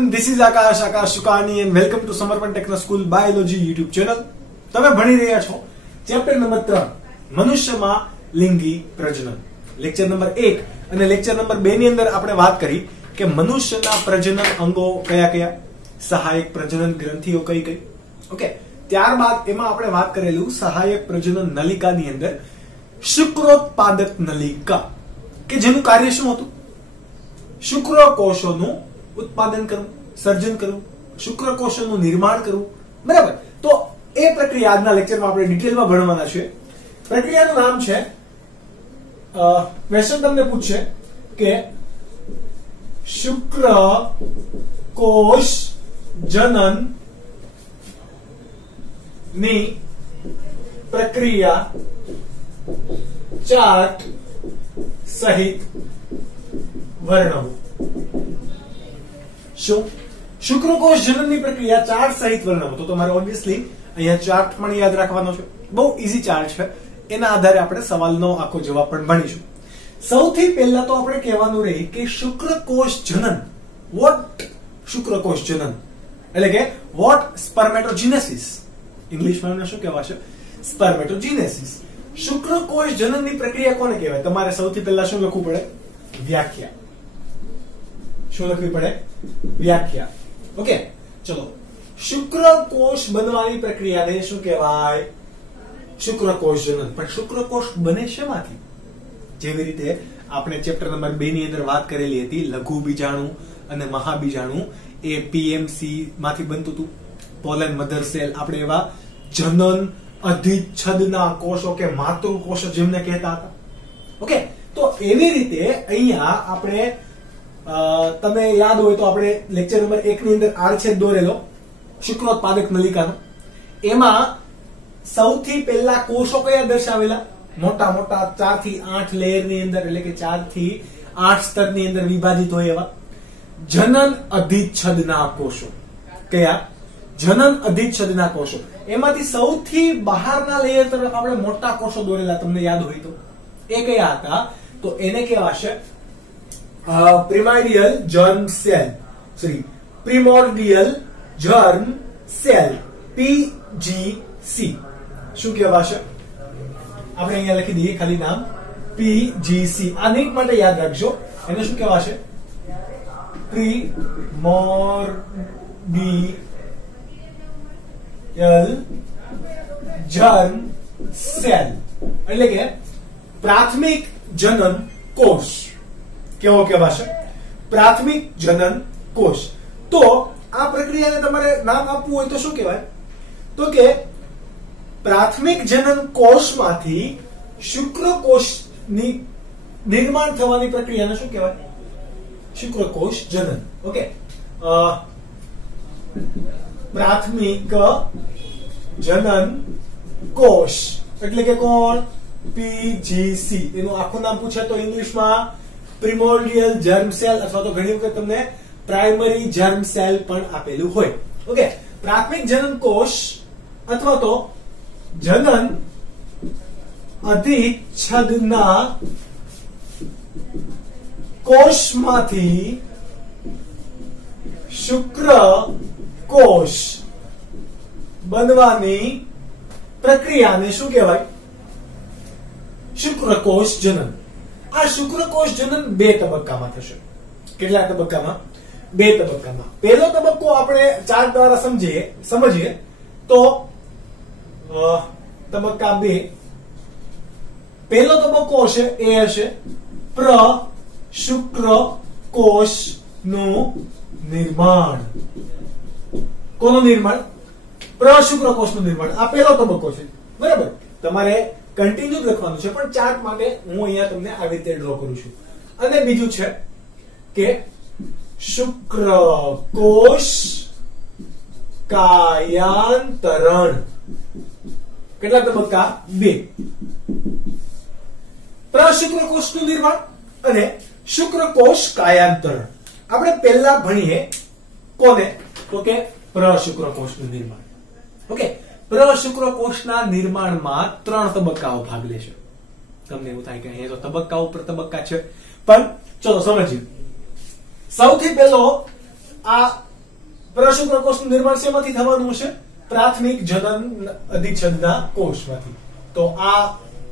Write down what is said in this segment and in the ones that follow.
everyone, this is Akash Shukani and welcome to Samarpan Techno School Biology YouTube channel. તમે ભણી રહ્યા છો chapter number 3 મનુષ્યમાં લિંગી પ્રજનન. લેક્ચર નંબર 1 અને લેક્ચર નંબર 2 ની અંદર આપણે વાત કરી કે મનુષ્યના પ્રજનન અંગો કયા કયા, સહાયક પ્રજનન ગ્રંથિઓ કઈ કઈ. ઓકે, ત્યારબાદ એમાં આપણે વાત કરેલું સહાયક પ્રજનન નલિકાની અંદર શુક્રોત્પાદક નલિકા કે જેનું કાર્ય શું હતું? શુક્રકોષોનું ઉત્પાદન કરવું, સર્જન કરવું, શુક્રકોષોનું નિર્માણ કરવું. બરાબર, તો એ પ્રક્રિયા આજના લેક્ચરમાં આપણે ડિટેલમાં ભણવાના છે. પ્રક્રિયાનું નામ છે, ક્વેશ્ચન તમને પૂછશે કે શુક્રકોષ જનન ની પ્રક્રિયા ચાર્ટ સહિત વર્ણવો. શું? શુક્રકોષ જનનની પ્રક્રિયા ચાર્ટ સહિત વર્ણવો. તો તમારે ઓબ્વિયસલી અહીંયા ચાર્ટ પણ યાદ રાખવાનો છે. બહુ ઈઝી ચાર્ટ છે, એના આધારે આપણે સવાલનો આખો જવાબ પણ ભણીશું. સૌથી પહેલા તો આપણે કહેવાનું રહી કે શુક્રકોષ જનન, વોટ શુક્રકોષ જનન એટલે કે વોટ સ્પર્મેટોજીનેસિસ. ઇંગ્લિશમાં એને શું કહેવાશે? સ્પર્મેટોજીનેસિસ. શુક્રકોષ જનનની પ્રક્રિયા કોને કહેવાય? તમારે સૌથી પહેલા શું લખવું પડે? વ્યાખ્યા. શું લખવી પડે? વ્યાખ્યા. ઓકે, ચલો. શુક્રકોષ બનવાની પ્રક્રિયાને શું કહેવાય? શુક્રકોષ જનન. પણ શુક્રકોષ બને શેમાંથી? જેવી રીતે આપણે ચેપ્ટર નંબર 2 ની અંદર વાત કરેલી હતી, લઘુ બીજાણુ અને મહાબીજાણુ એ પીએમસી માંથી બનતું હતું, પોલન મધર સેલ. આપણે એવા જનન અધિચ્છદના કોષો કે માતૃકોષો જેમને કહેતા હતા. ઓકે, તો એવી રીતે અહીંયા આપણે તમે યાદ હોય તો આપણે લેક્ચર નંબર 1 ની અંદર આડછેદ દોરેલો શુક્રોત્પાદક નલિકાનો, એમાં સૌથી પહેલા કોષો કયા દર્શાવેલા? મોટા મોટા 4 થી 8 લેયર ની અંદર, એટલે કે 4 થી 8 સ્તરની અંદર વિભાજિત હોય એવા જનન અધિચ્છદના કોષો. કયા? જનન અધિચ્છદના કોષો. એમાંથી સૌથી બહારના લેયર તરફ આપણે મોટા કોષો દોરેલા, તમને યાદ હોય તો. એ કયા હતા? તો એને કહેવાશે primordial germ cell. Primordial germ cell, PGC. શું કહેવાશે? આપણે અહીંયા લખી દઈએ ખાલી નામ, પીજીસી. આ નીટ માટે યાદ રાખજો. એને શું કહેવાશે? પ્રિમોર્ડિયલ જર્મ સેલ એટલે કે પ્રાથમિક જનન કોષ. કેવો કહેવાશે? પ્રાથમિક જનન કોષ. તો આ પ્રક્રિયાને તમારે નામ આપવું હોય તો શું કહેવાય? તો કે પ્રાથમિક જનન કોષમાંથી શુક્રકોષની નિર્માણ થવાની પ્રક્રિયાને શું કહેવાય? શુક્રકોષ જનન. ઓકે, પ્રાથમિક જનન કોષ એટલે કે કોણ? પીજીસી. એનું આખું નામ પૂછે તો ઇંગ્લિશમાં પ્રિમોર્ડિયલ જર્મ સેલ અથવા તો ઘણી વખત તમને પ્રાઇમરી જર્મ સેલ પણ આપેલું હોય. ઓકે, પ્રાથમિક જનન કોષ અથવા તો જનન અધિચ્છદના કોષમાંથી શુક્રકોષ બનવાની પ્રક્રિયાને શું કહેવાય? શુક્રકોષ જનન. આ શુક્રકોષ જનન 2 તબક્કામાં થશે. કેટલા તબક્કામાં? 2 તબક્કામાં. પહેલો તબક્કો આપણે ચાર્ટ દ્વારા સમજીએ તો તબક્કા 2. પહેલો તબક્કો હશે એ હશે પ્રશુક્રકોષનું નિર્માણ. કોનું નિર્માણ? પ્રશુક્રકોષનું નિર્માણ. આ પહેલો તબક્કો છે. બરાબર, તમારે કન્ટિન્યુ લખવાનું છે, પણ ચાર્ટ માટે હું અહીંયા તમને આવી રીતે ડ્રો કરું છું. અને બીજું છે કે શુક્રકોષ કાયાંતરણ. કેટલા તબક્કા? 2. પ્રશુક્રકોષનું નિર્માણ અને શુક્રકોષ કાયાંતરણ. આપણે પહેલા ભણીએ કોને? તો કે પ્રશુક્રકોષનું નિર્માણ. ઓકે, પ્રશુક્રકોષના નિર્માણમાં 3 તબક્કાઓ ભાગ લેશે. તમને એવું થાય કે અહીંયા તો તબક્કા ઉપર તબક્કા છે, પણ ચલો સમજીએ. સૌથી પહેલો આ પરશુક્રકોષનું નિર્માણ શેમાંથી થવાનું છે? પ્રાથમિક જનન અધિચ્છદના કોષમાંથી. તો આ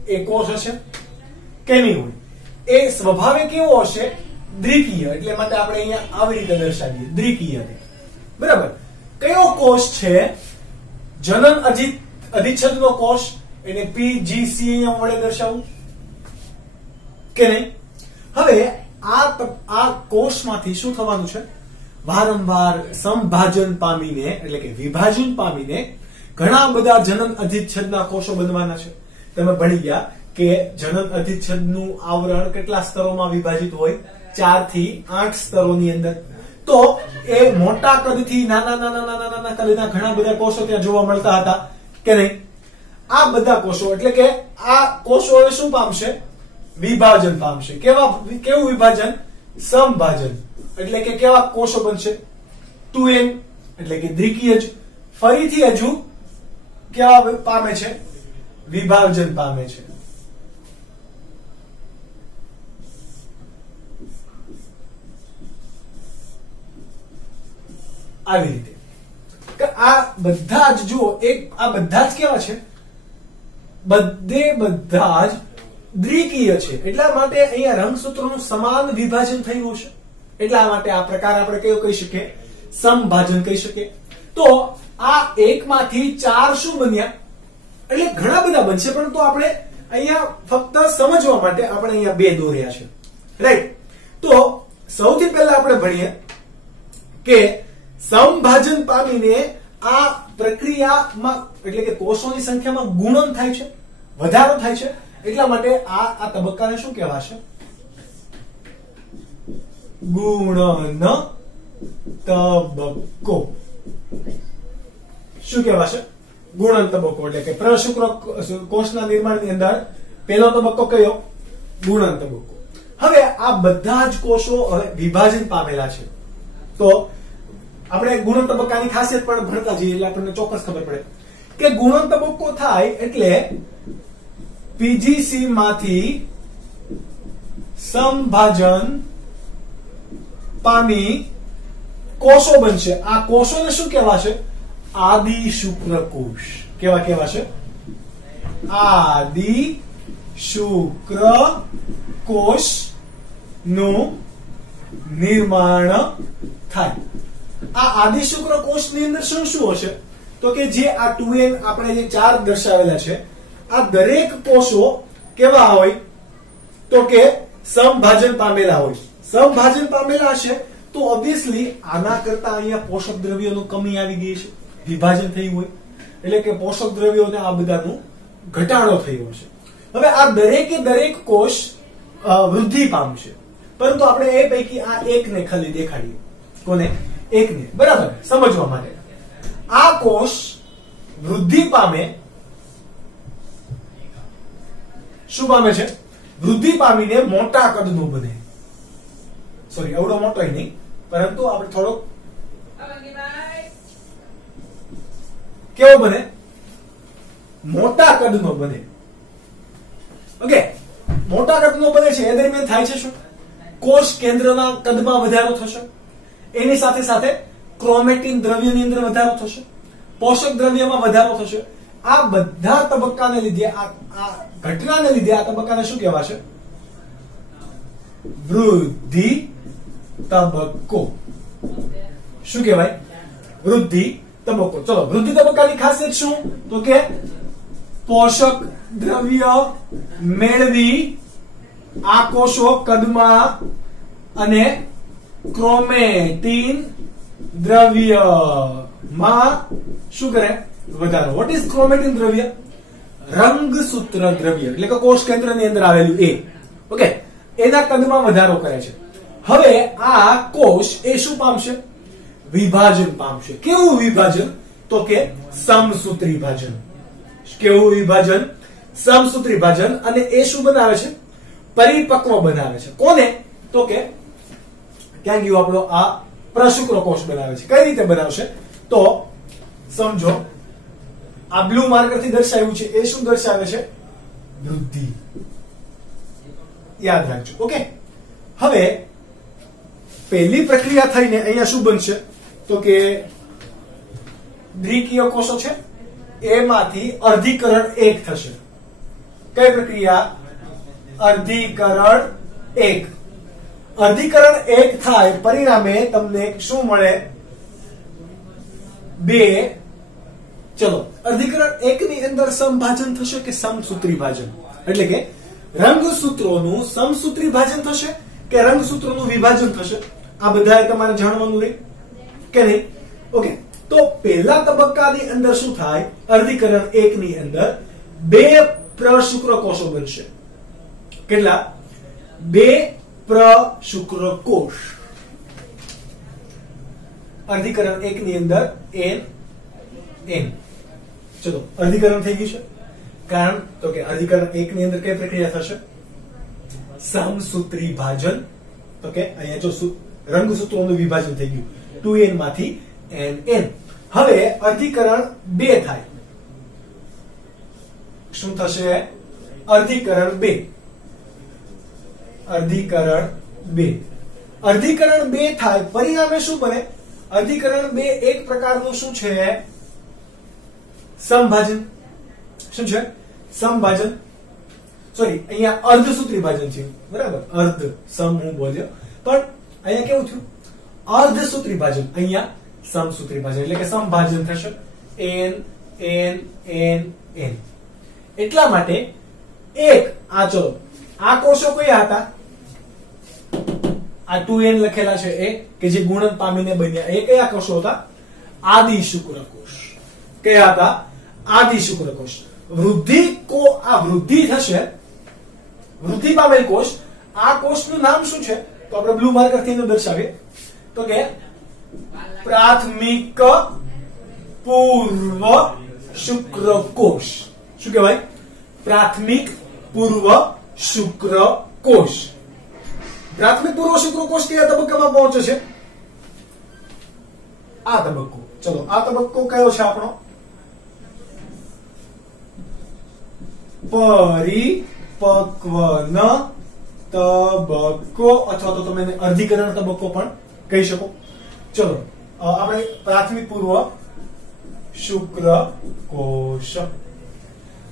એ કોષ હશે કે નહીં હોય? એ સ્વભાવે કેવો હશે? દ્વિકીય. એટલે માટે આપણે અહીંયા આવી રીતે દર્શાવીએ, દ્વિકીય. બરાબર. કયો કોષ છે? જનન અધિચ્છદનો કોષ. એને પીજીસી અહીંયા વડે દર્શાવું કે નહીં? હવે આ કોષમાંથી શું થવાનું છે? વારંવાર સંભાજન પામીને, એટલે કે વિભાજન પામીને ઘણા બધા જનન અધિચ્છદના કોષો બનવાના છે. તમે ભણી ગયા કે જનન અધિચ્છદનું આવરણ કેટલા સ્તરોમાં વિભાજિત હોય? 4 થી 8 સ્તરોની અંદર. તો એ મોટા કદથી નાના કદના ઘણા બધા કોષો ત્યાં જોવા મળતા હતા કે નહીં? આ બધા કોષો એટલે કે આ કોષો હવે શું પામશે? વિભાજન પામશે. કેવું વિભાજન? સમભાજન. એટલે કે કેવા કોષો બનશે? 2n એટલે કે દ્વિકીય જ. ફરીથી હજુ કેવા પામે છે? વિભાજન પામે છે. આવી રીતે આ બધા જ જુઓ, આ બધા જ કેવા છે? બધા જ દ્વિકીય છે. એટલા માટે અહીંયા રંગસૂત્રોનું સમાન વિભાજન થયું હશે. એટલા માટે આ પ્રકાર આપણે કયો કહી શકીએ? સમભાજન કહી શકીએ. તો આ એકમાંથી 4 શું બન્યા? એટલે ઘણા બધા બનશે, પરંતુ આપણે અહીંયા ફક્ત સમજવા માટે આપણે અહીંયા 2 દોર્યા છે. રાઈટ. તો સૌથી પહેલા આપણે ભણીએ કે સમભાજન પામીને આ પ્રક્રિયામાં એટલે કે કોષોની સંખ્યામાં ગુણન થાય છે, વધારો થાય છે. એટલા માટે આ તબક્કાને શું કહેવાશે? ગુણન તબક્કો. શું કહેવાશે? ગુણન તબક્કો. એટલે કે પ્રશુક્રકોષના નિર્માણની અંદર પહેલો તબક્કો કયો? ગુણન તબક્કો. હવે આ બધા જ કોષો હવે વિભાજન પામેલા છે. તો આપણે ગુણન તબક્કાની ખાસિયત પણ ભણતા જઈએ એટલે આપણને ચોક્કસ ખબર પડે કે ગુણન તબક્કો થાય એટલે પીજીસી માંથી સમભાજન પામી કોષો બનશે. આ કોષોને શું કહેવાશે? આદિ શુક્રકોષ. કેવા કહેવાશે? આદિ શુક્રકોષ નું નિર્માણ થાય. આ આદિ શુક્રકોષની અંદર શું શું હશે? તો કે જે આ 2n આપણે જે 4 દર્શાવેલા છે, આ દરેક કોષો કેવા હોય? તો કે સમભાજન પામેલા હોય. સમભાજન પામેલા હશે તો ઓબ્વિયસલી આના કરતા અહીંયા પોષક દ્રવ્યોની કમી આવી ગઈ છે, વિભાજન થયું હોય. એટલે કે પોષક દ્રવ્યોને આ બધાનું ઘટાડો થયો હશે. હવે આ દરેક કોષ વૃદ્ધિ પામશે, પરંતુ આપણે એ પૈકી આ એકને ખાલી દેખાડીએ. કોને? એકને. બરાબર. સમજવા માટે આ કોષ વૃદ્ધિ પામે. શું પામે છે? વૃદ્ધિ પામીને મોટા કદનો બને. સોરી, એવડો મોટો નહીં, પરંતુ આપણે થોડો કેવો બને? મોટા કદનો બને. ઓકે, મોટા કદનો બને છે. એ દરમિયાન થાય છે શું? કોષ કેન્દ્રના કદમાં વધારો થશે. એની સાથે સાથે ક્રોમેટિન દ્રવ્યની અંદર વધારો થશે, પોષક દ્રવ્યમાં વધારો થશે. આ બધા તબક્કાને લીધે, આ ઘટનાને લીધે આ તબક્કાને શું કહેવાશે? વૃદ્ધિ તબક્કો. શું કહેવાય? વૃદ્ધિ તબક્કો. ચલો, વૃદ્ધિ તબક્કાની ખાસિયત શું? તો કે પોષક દ્રવ્ય મેળવી આ કોષો કદમાં અને ક્રોમેટિન દ્રવ્યમાં શું કરે? વધારો. વોટ ઇઝ ક્રોમેટિન દ્રવ્ય? રંગસૂત્ર દ્રવ્ય. એટલે કે કોષ કેન્દ્રની અંદર આવેલું એ. ઓકે, એના કદમાં વધારો કરે છે. હવે આ કોષ એ શું પામશે? વિભાજન પામશે. કેવું વિભાજન? તો કે સમસૂત્રી વિભાજન. કેવું વિભાજન? સમસૂત્રી વિભાજન. અને એ શું બનાવે છે? પરિપક્વ બનાવે છે. કોને? તો કે ક્યાં ગયું આપણો આ પ્રશુક્રકોષ બનાવે છે. કઈ રીતે બનાવશે? તો સમજો, આ બ્લુ માર્કર થી દર્શાવ્યું છે એ શું દર્શાવે છે? વૃદ્ધિ. યાદ રાખજો. ઓકે, હવે પહેલી પ્રક્રિયા થઈને અહીંયા શું બનશે? તો કે દ્વિકીય કોષો છે એમાંથી અર્ધીકરણ 1 થશે. કઈ પ્રક્રિયા? અર્ધીકરણ 1. અર્ધીકરણ 1 થાય પરિણામે તમને શું મળે? 2. ચલો, અર્ધીકરણ 1 ની અંદર સમભાજન થશે કે સમસૂત્રી ભાજન? એટલે કે રંગસૂત્રોનું સમસૂત્રી ભાજન થશે કે રંગસૂત્રોનું વિભાજન થશે? આ બધાએ તમારે જાણવાનું રહે કે નહીં? ઓકે, તો પહેલા તબક્કાની અંદર શું થાય? અર્ધીકરણ 1 ની અંદર 2 પ્રશુક્રકોષો બનશે. કેટલા? 2 પ્રશુક્રકોષ. અર્ધીકરણ 1 ની અંદર n. ચલો, અર્ધીકરણ થઈ ગયું છે. કારણ તો કે અર્ધીકરણ 1 ની અંદર કઈ પ્રક્રિયા થશે? સમસૂત્રી ભાજન. તો કે અહીંયા જો રંગસૂત્રોનું વિભાજન થઈ ગયું 2n માંથી n. હવે અર્ધીકરણ 2 થાય. શું થશે? અર્ધીકરણ 2. અર્ધીકરણ 2. અર્ધીકરણ 2 થાય પરિણામે શું બને? અર્ધીકરણ 2 એક પ્રકારનું શું છે? સમભાજન. શું છે? સમભાજન. સોરી, અહીંયા અર્ધસૂત્રી ભાજન થયું, બરાબર? અર્ધ સમ હું બોલ્યો, પણ અહીંયા કેવું થયું? અર્ધસૂત્રી ભાજન. અહીંયા સમસૂત્રી ભાજન એટલે કે સમભાજન થશે. n n n n. એટલા માટે એક આ ચલો આ કોષો કયા હતા? આ 2n લખેલા છે એ કે જે ગુણન પામીને બન્યા, એ કયા કોષો હતા? આદિ શુક્રકોષ. કયા હતા? આદિ શુક્રકોષ. આ વૃદ્ધિ થશે, વૃદ્ધિ પામેલ કોષ. આ કોષનું નામ શું છે? તો આપણે બ્લુ માર્કર થી દર્શાવીએ તો કે પ્રાથમિક પૂર્વ શુક્રકોષ. શું કહેવાય? પ્રાથમિક પૂર્વ શુક્રકોષ. પ્રાથમિક પૂર્વ શુક્રકોષ કયા તબક્કામાં પહોંચે છે? આ તબક્કો. ચલો, આ તબક્કો કયો છે આપણો? પરિપક્વન તબક્કો, અથવા તો તમે અર્ધીકરણ તબક્કો પણ કહી શકો. ચલો, આપણે પ્રાથમિક પૂર્વ શુક્રકોષ.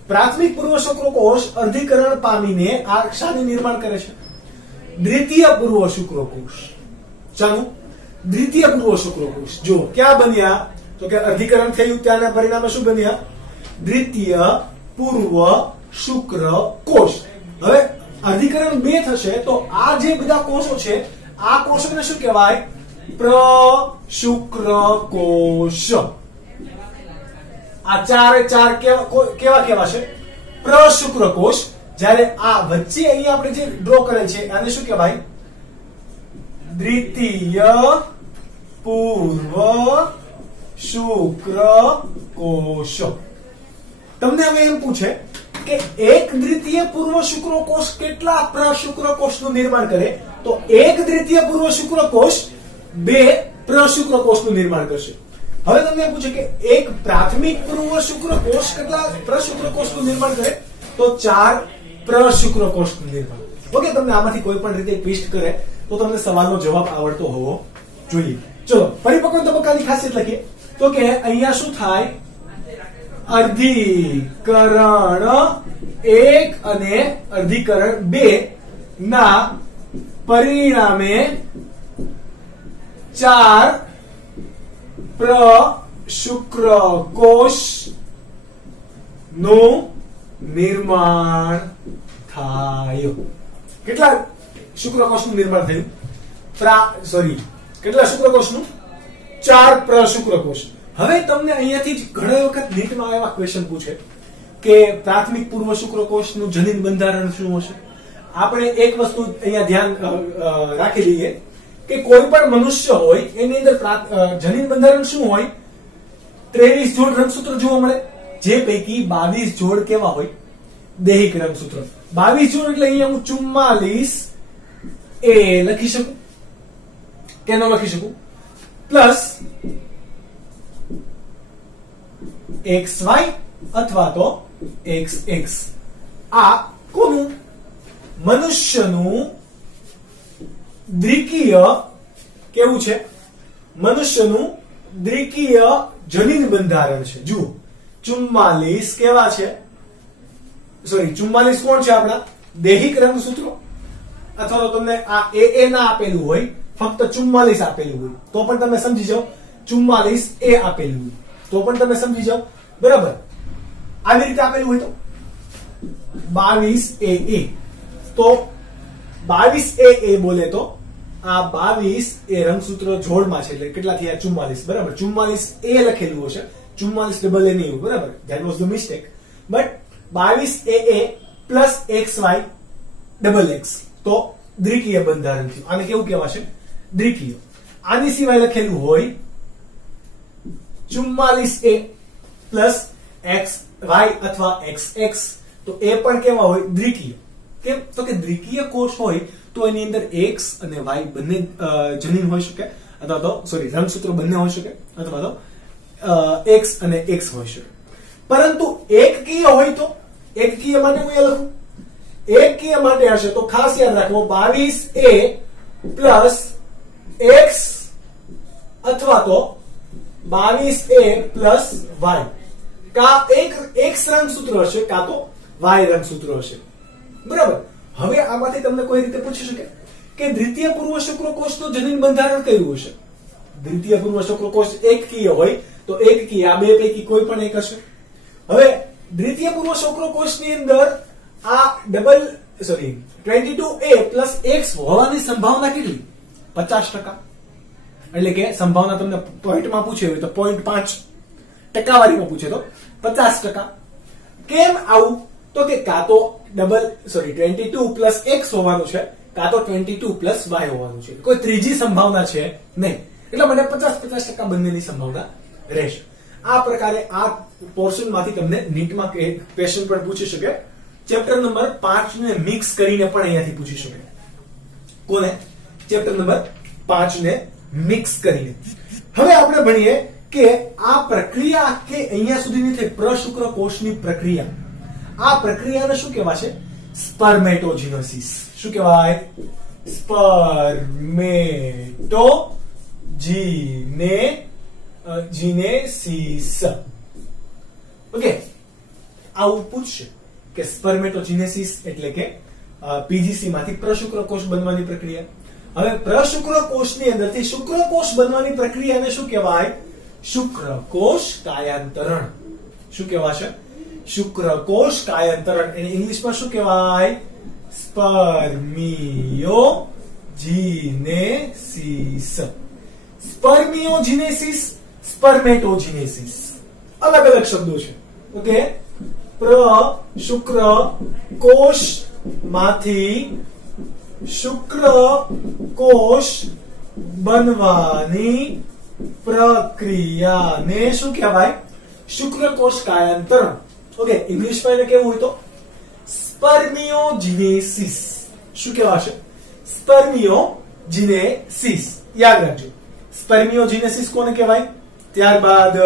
પ્રાથમિક પૂર્વ શુક્રકોષ અર્ધીકરણ પામીને આ શાનું નિર્માણ કરે છે? દ્વિતીય પૂર્વ શુક્રકોષ. ચાલો, દ્વિતીય પૂર્વ શુક્રકોષ જો ક્યાં બન્યા? તો કે અર્ધીકરણ થયું ત્યારના પરિણામે શું બન્યા? દ્વિતીય પૂર્વ શુક્રકોષ. હવે અર્ધીકરણ 2 થશે તો આ જે બધા કોષો છે આ કોષોને શું કહેવાય? પ્રશુક્રકોષ. આ ચારે ચાર કેવા છે? પ્રશુક્રકોષ. જ્યારે આ વચ્ચે અહીંયા આપણે જે ડ્રો કરેલ છે આને શું કહેવાય? દ્વિતીય પૂર્વ શુક્રકોષ. તમને હવે એમ પૂછે કે એક દ્વિતીય પૂર્વ શુક્રકોષ કેટલા પ્રશુક્રકોષનું નિર્માણ કરે? તો એક દ્વિતીય પૂર્વ શુક્રકોષ 2 પ્રશુક્રકોષનું નિર્માણ કરશે. હવે તમને એમ પૂછે કે એક પ્રાથમિક પૂર્વ શુક્રકોષ કેટલા પ્રશુક્રકોષનું નિર્માણ કરે? તો 4 પ્રશુક્રકોષનું નિર્માણ. ઓકે, તમને આમાંથી કોઈ પણ રીતે ટ્વિસ્ટ કરે તો તમને સવાલનો જવાબ આવડતો હોવો જોઈએ. ચલો, પરિપક્વ તબક્કાની ખાસિયત લખીએ તો કે અહીંયા શું થાય? અર્ધીકરણ 1 અને અર્ધીકરણ 2 ના પરિણામે 4 પ્રશુક્રકોષ નું નિર્માણ થાય. કેટલા શુક્રકોષનું નિર્માણ થયું? કેટલા શુક્રકોષનું? 4 પ્રશુક્રકોષ. હવે તમને અહીંયાથી જ ઘણી વખત નીટમાં એવા ક્વેશ્ચન પૂછે કે પ્રાથમિક પૂર્વ શુક્રકોષનું જનીન બંધારણ શું હશે? આપણે એક વસ્તુ અહીંયા ધ્યાન રાખી લઈએ કે કોઈ પણ મનુષ્ય હોય એની અંદર જનીન બંધારણ શું હોય? 23 જોડ રંગસૂત્ર જોવા મળે, જે પૈકી 22 જોડ કેવા હોય? દૈહિક રંગસૂત્ર. 22 જોડ એટલે અહીંયા હું 44 એ લખી શકું કે ન લખી શકું? પ્લસ XY અથવા તો XX. આ કોનું? મનુષ્યનું દ્વિકીય કેવું છે? મનુષ્યનું દ્વિકીય જનીન બંધારણ છે. જુઓ 44 કેવા છે? સોરી 44 કોણ છે આપણા? દૈહિક રંગસૂત્રો. અથવા તો તમને આ એ ના આપેલું હોય, ફક્ત 44 આપેલું હોય તો પણ તમે સમજી જાઓ. 44 એ આપેલું હોય તો પણ તમે સમજી જાઓ. બરાબર. આવી રીતે આપેલું હોય તો 22 એ તો 22 એ બોલે તો આ 22 એ રંગસૂત્ર જોડમાં છે એટલે કેટલા થયા? 44. બરાબર. 44 એ લખેલું હશે, 44 ડબલ એ નહીં. બરાબર. That was the mistake. But 22 A plus XY double X તો દ્વિકીય બંધારણ થયું. આને કેવું કહેવાશે? દ્વિકીય. આની સિવાય લખેલું હોય 44 એ પ્લસ XY અથવા XX તો એ પણ કેવા હોય? દ્વિકીય. કેમ? તો કે દ્વિકીય કોષ હોય તો એની અંદર X અને Y બંને જનીન હોઈ શકે, અથવા તો સોરી રંગસૂત્રો બંને હોઈ શકે, અથવા તો X અને X હોઈ શકે. પરંતુ એકકીય હોય તો એકકીય માટે હું લખું, એકકીય માટે હશે તો ખાસ યાદ રાખો 22 એ પ્લસ X અથવા તો 22 એ પ્લસ Y. કા X રંગસૂત્ર હશે કા તો Y રંગસૂત્ર હશે. બરાબર. હવે આમાંથી તમને કોઈ રીતે પૂછી શકે કે દ્વિતીય પૂર્વ શુક્રકોષનું જનીન બંધારણ કયું હશે? દ્વિતીય પૂર્વ શુક્રકોષ એકકીય હોય તો એકકીય આ બે પૈકી કોઈ પણ એક હશે. હવે દ્વિતીય પૂર્વ શુક્રકોષની અંદર આ 22A પ્લસ X હોવાની સંભાવના કેટલી? 50%. એટલે કે સંભાવના તમને પોઈન્ટમાં પૂછે હોય તો 0.5 ટકાવારીમાં પૂછે તો 50%. કેમ આવું? તો કે કા તો 22 પ્લસ X હોવાનું છે કા તો 22 પ્લસ Y હોવાનું છે. કોઈ ત્રીજી સંભાવના છે નહીં. એટલે મને 50% બંનેની સંભાવના રહેશે. આ પ્રકારે આ પોર્શન માંથી તમને નીટમાં ક્વેશ્ચન પણ પૂછી શકે. ચેપ્ટર નંબર 5 ને મિક્સ કરીને પણ અહીંયાથી પૂછી શકે. કોને? ચેપ્ટર નંબર 5 ને મિક્સ કરીને. હવે આપણે ભણીએ કે આ પ્રક્રિયા કે અહીંયા સુધીની થઈ પ્રશુક્રકોષની પ્રક્રિયા. આ પ્રક્રિયાને શું કહેવાશે? સ્પર્મેટોજિનેસિસ. શું કહેવાય? સ્પર્મેટોજિનેસિસ. ઓકે. આવું પૂછશે કે સ્પર્મેટોજિનેસિસ એટલે કે પીજીસી માંથી પ્રશુક્રકોષ બનવાની પ્રક્રિયા. હવે પ્રશુક્રકોષની અંદરથી શુક્રકોષ બનવાની પ્રક્રિયાને શું કહેવાય? શુક્રકોષ કાયાંતરણ. શું કહેવાશે? શુક્રકોષ કાયાંતરણ. એને ઇંગ્લિશમાં શું કહેવાય? સ્પર્મિયોજિનેસિસ. સ્પર્મિયોજિનેસિસ, સ્પર્મેટોજિનેસિસ અલગ અલગ શબ્દો છે. ઓકે. શુક્રકોષ માંથી શુક્રકોષ બનવાની પ્રક્રિયાને શું કહેવાય? શુક્રકોષ કાયાંતરણ. ઓકે. ઇંગ્લિશમાં એને કેવું હોય તો સ્પર્મિયોજિનેસિસ. શું કહેવાશે? સ્પર્મિયોજિનેસિસ. યાદ રાખજો. સ્પર્મિયોજિનેસિસ કોને કહેવાય? ત્યારબાદ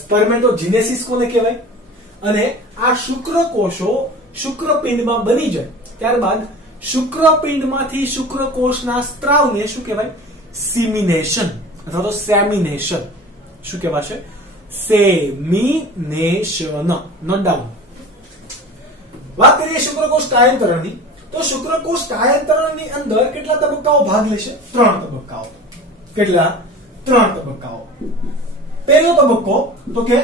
સ્પર્મેટોજિનેસિસ કોને કહેવાય? અને આ શુક્રકોષો શુક્રપિંડમાં બની જાય ત્યારબાદ શુક્રપિંડમાંથી શુક્રકોષના સ્ત્રાવને શું કહેવાય? સેમિનેશન અથવા તો સેમિનેશન. શું કહેવાશે? સેમિનેશન. Note down. વાત કરીએ શુક્રકોષ કાયાંતરણની તો શુક્રકોષ કાયાંતરણની અંદર કેટલા તબક્કાઓ ભાગ લેશે? 3 તબક્કાઓ. કેટલા? 3 તબક્કાઓ. પહેલો તબક્કો તો કે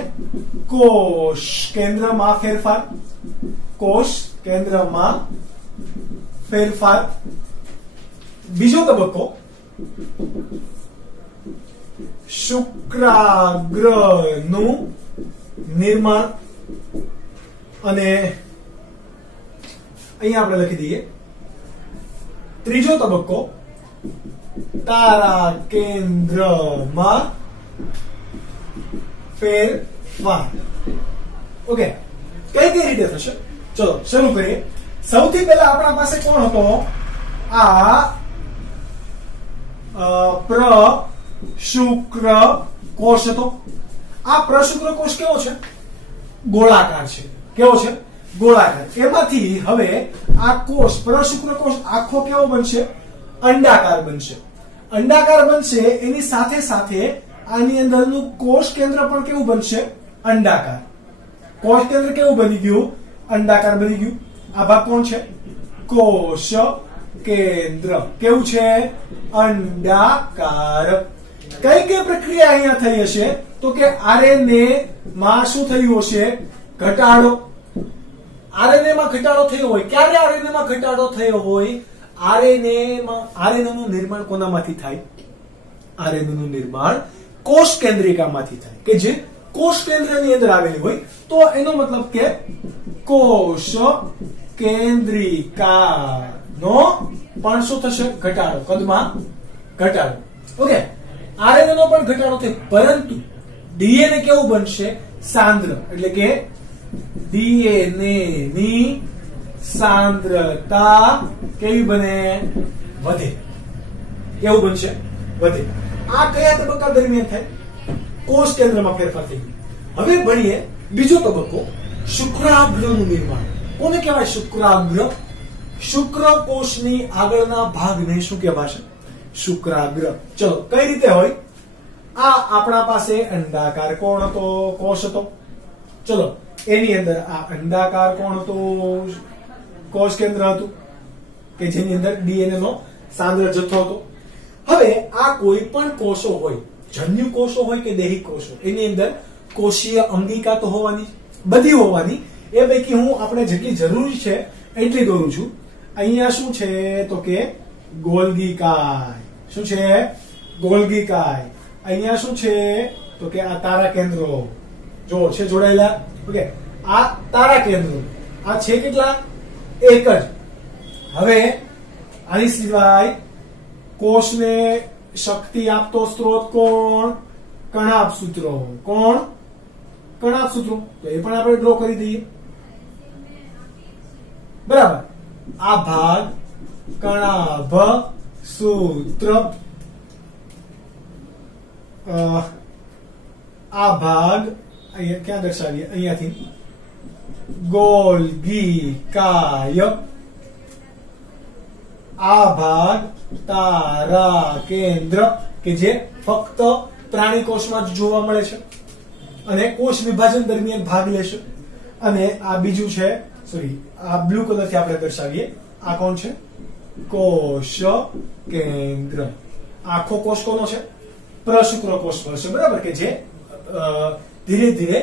કોષ કેન્દ્રમાં ફેરફાર. કોષ કેન્દ્રમાં ફેરફાર. બીજો તબક્કો શુક્રાગ્રનું નિર્માણ. અને અહીંયા આપણે લખી દઈએ ત્રીજો તબક્કો તારા કેન્દ્રમાં ફેરફાર. ઓકે. કઈ કઈ રીતે થશે? ચલો શરૂ કરીએ. સૌથી પહેલા આપણા પાસે કોણ હતો? આ પ્રશુક્રકોષ હતો. આ પ્રશુક્રકોષ કેવો છે? ગોળાકાર છે. કેવો છે? ગોળાકાર. એમાંથી હવે આ કોષ પ્રશુક્રકોષ આખો કેવો બનશે? અંડાકાર બનશે. અંડાકાર બનશે એની સાથે સાથે આની અંદરનું કોષ કેન્દ્ર પણ કેવું બનશે? અંડાકાર. કોષ કેન્દ્ર કેવું બની ગયું? અંડાકાર બની ગયું. આ ભાગ કોણ છે? કોષ કેન્દ્ર. કેવું છે? અંડાકાર. કઈ કઈ પ્રક્રિયા અહીંયા થઈ હશે? તો કે આરએનએ માં શું થયું હશે? ઘટાડો. આરએનએ માં ઘટાડો થયો હોય. ક્યારે આરએનએ માં ઘટાડો થયો હોય? આરએનએ નું નિર્માણ કોનામાંથી થાય? આરએનએ નું નિર્માણ કોષ કેન્દ્રિકામાંથી થાય, કે જે કોષ કેન્દ્રની અંદર આવેલી હોય. તો એનો મતલબ કે કોષ કેન્દ્રિકાનો પણ શું થશે? ઘટાડો. કદમાં ઘટાડો. ઓકે, આરએનએ નો પણ ઘટાડો થાય, પરંતુ ડીએનએ કેવું બનશે? સાંદ્ર. એટલે કે ડીએનએ ની સાંદ્રતા કેવી બને? વધે. કેવું બનશે? વધે. આ કયા તબક્કા દરમિયાન થાય? કોષ કેન્દ્રમાં ફેરફાર થઈ ગયો. હવે ભણીએ બીજો તબક્કો, શુક્રાગ્રનું નિર્માણ. કોને કહેવાય? શુક્રાગ્ર. શુક્રકોષની આગળના ભાગને શું કહેવાશે? શુક્રાગ્ર. ચલો, કઈ રીતે હોય? આ આપણા પાસે અંડાકાર કોણ હતો? કોષ હતો. ચલો, એની અંદર આ અંડાકાર કોણ હતો? કોષ કેન્દ્ર હતું, કે જેની અંદર ડીએનએ નો સાંદ્ર જથ્થો હતો. હવે આ કોઈ પણ કોષો હોય, જન્યુ કોષો હોય કે દેહી કોષો, એની અંદર કોષીય અંગિકા તો હોવાની, બધી હોવાની. એ પૈકી હું આપણે જેટલી જરૂરી છે એટલી દોરું છું. અહીંયા શું છે? તો કે ગોલ્ગી કાય. શું છે? ગોલ્ગી કાય. અહીંયા શું છે? તો કે આ તારા કેન્દ્રો જો છે જોડાયેલા. ઓકે, આ તારા કેન્દ્રો. આ છે કેટલા? એક જ. હવે આની સિવાય કોષને શક્તિ આપતો સ્ત્રોત કોણ? કણાભસૂત્રો. કોણ? કણાભસૂત્રો. તો એ પણ આપણે ડ્રો કરી દઈએ. બરાબર. આ ભાગ કણાભસૂત્ર, આ ભાગ અહીંયા ક્યાં દર્શાવીએ? અહીંયાથી ગોલ્ગી કાય. આ ભાગ તારા કેન્દ્ર, કે જે ફક્ત પ્રાણી કોષમાં જ જોવા મળે છે અને કોષ વિભાજન દરમિયાન ભાગ લેશે. અને આ બીજું છે, સોરી, આ બ્લુ કલર થી આપણે દર્શાવીએ. આ કોણ છે? કોષ કેન્દ્ર. આખો કોષ કોનો છે? પ્રશુક્ર કોષ છે. બરાબર, કે જે ધીરે ધીરે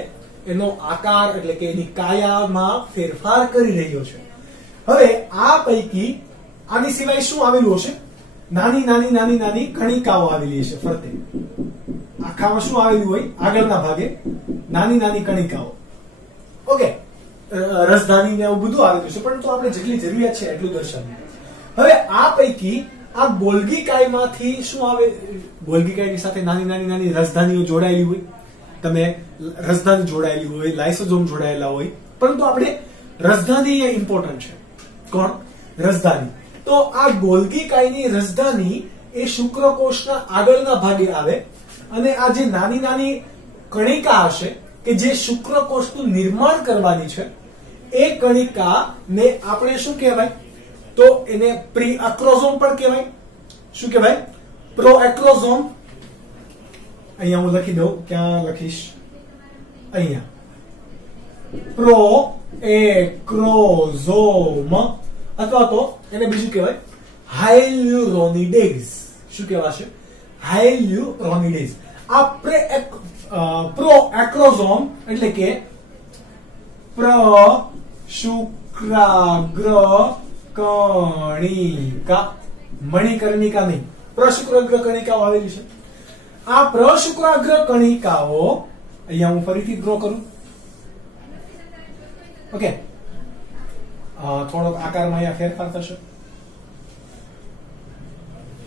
એનો આકાર એટલે કે એની કાયામાં ફેરફાર કરી રહ્યો છે. હવે આ પૈકી આની સિવાય શું આવેલું હશે? નાની નાની નાની નાની કણિકાઓ આવેલી હશે ફરતે. આખામાં શું આવેલું હોય? આગળના ભાગે નાની નાની કણિકાઓ. ઓકે, રસધાની ને એવું બધું આવેલું છે, પરંતુ આપણે જેટલી જરૂરિયાત છે એટલું દર્શાવીએ. હવે આ પૈકી આ ગોલ્ગી કાયમાંથી શું આવે? ગોલ્ગી કાયની સાથે નાની નાની નાની રસધાનીઓ જોડાયેલી હોય. તમે રસધાની જોડાયેલી હોય, લાઇસોસોમ જોડાયેલા હોય, પરંતુ આપણે રસધાની એ ઇમ્પોર્ટન્ટ છે. કોણ? રસધાની. તો આ ગોલ્ગી કાયની રસધાની એ શુક્રકોષના આગળના ભાગે આવે અને આ જે નાની નાની કણિકા હશે કે જે શુક્રકોષનું નિર્માણ કરવાની છે, એ કણિકાને આપણે શું કહેવાય? તો એને પ્રી એક્રોઝોમ પણ કહેવાય. શું કહેવાય? પ્રો એક્રોઝોમ. અહીંયા હું લખી દઉં. ક્યાં લખીશ? અહીંયા પ્રો એક્રોઝોમ, અથવા તો એને બીજું કહેવાય હાયલ્યુરોનિડેઝ. શું કહેવાશે? હાયલ્યુરોનિડેઝ. આ પ્રો એક્રોઝોમ એટલે કે પ્રશુક્રાગ્ર કણિકા. મણિકર્ણિકા નહીં, પ્રશુક્રાગ્ર કણિકાઓ આવેલી છે. આ પ્રશુક્રાગ્ર કણિકાઓ અહીંયા હું ફરીથી ડ્રો કરું. ઓકે, થોડોક આકારમાં અહીંયા ફેરફાર થશે.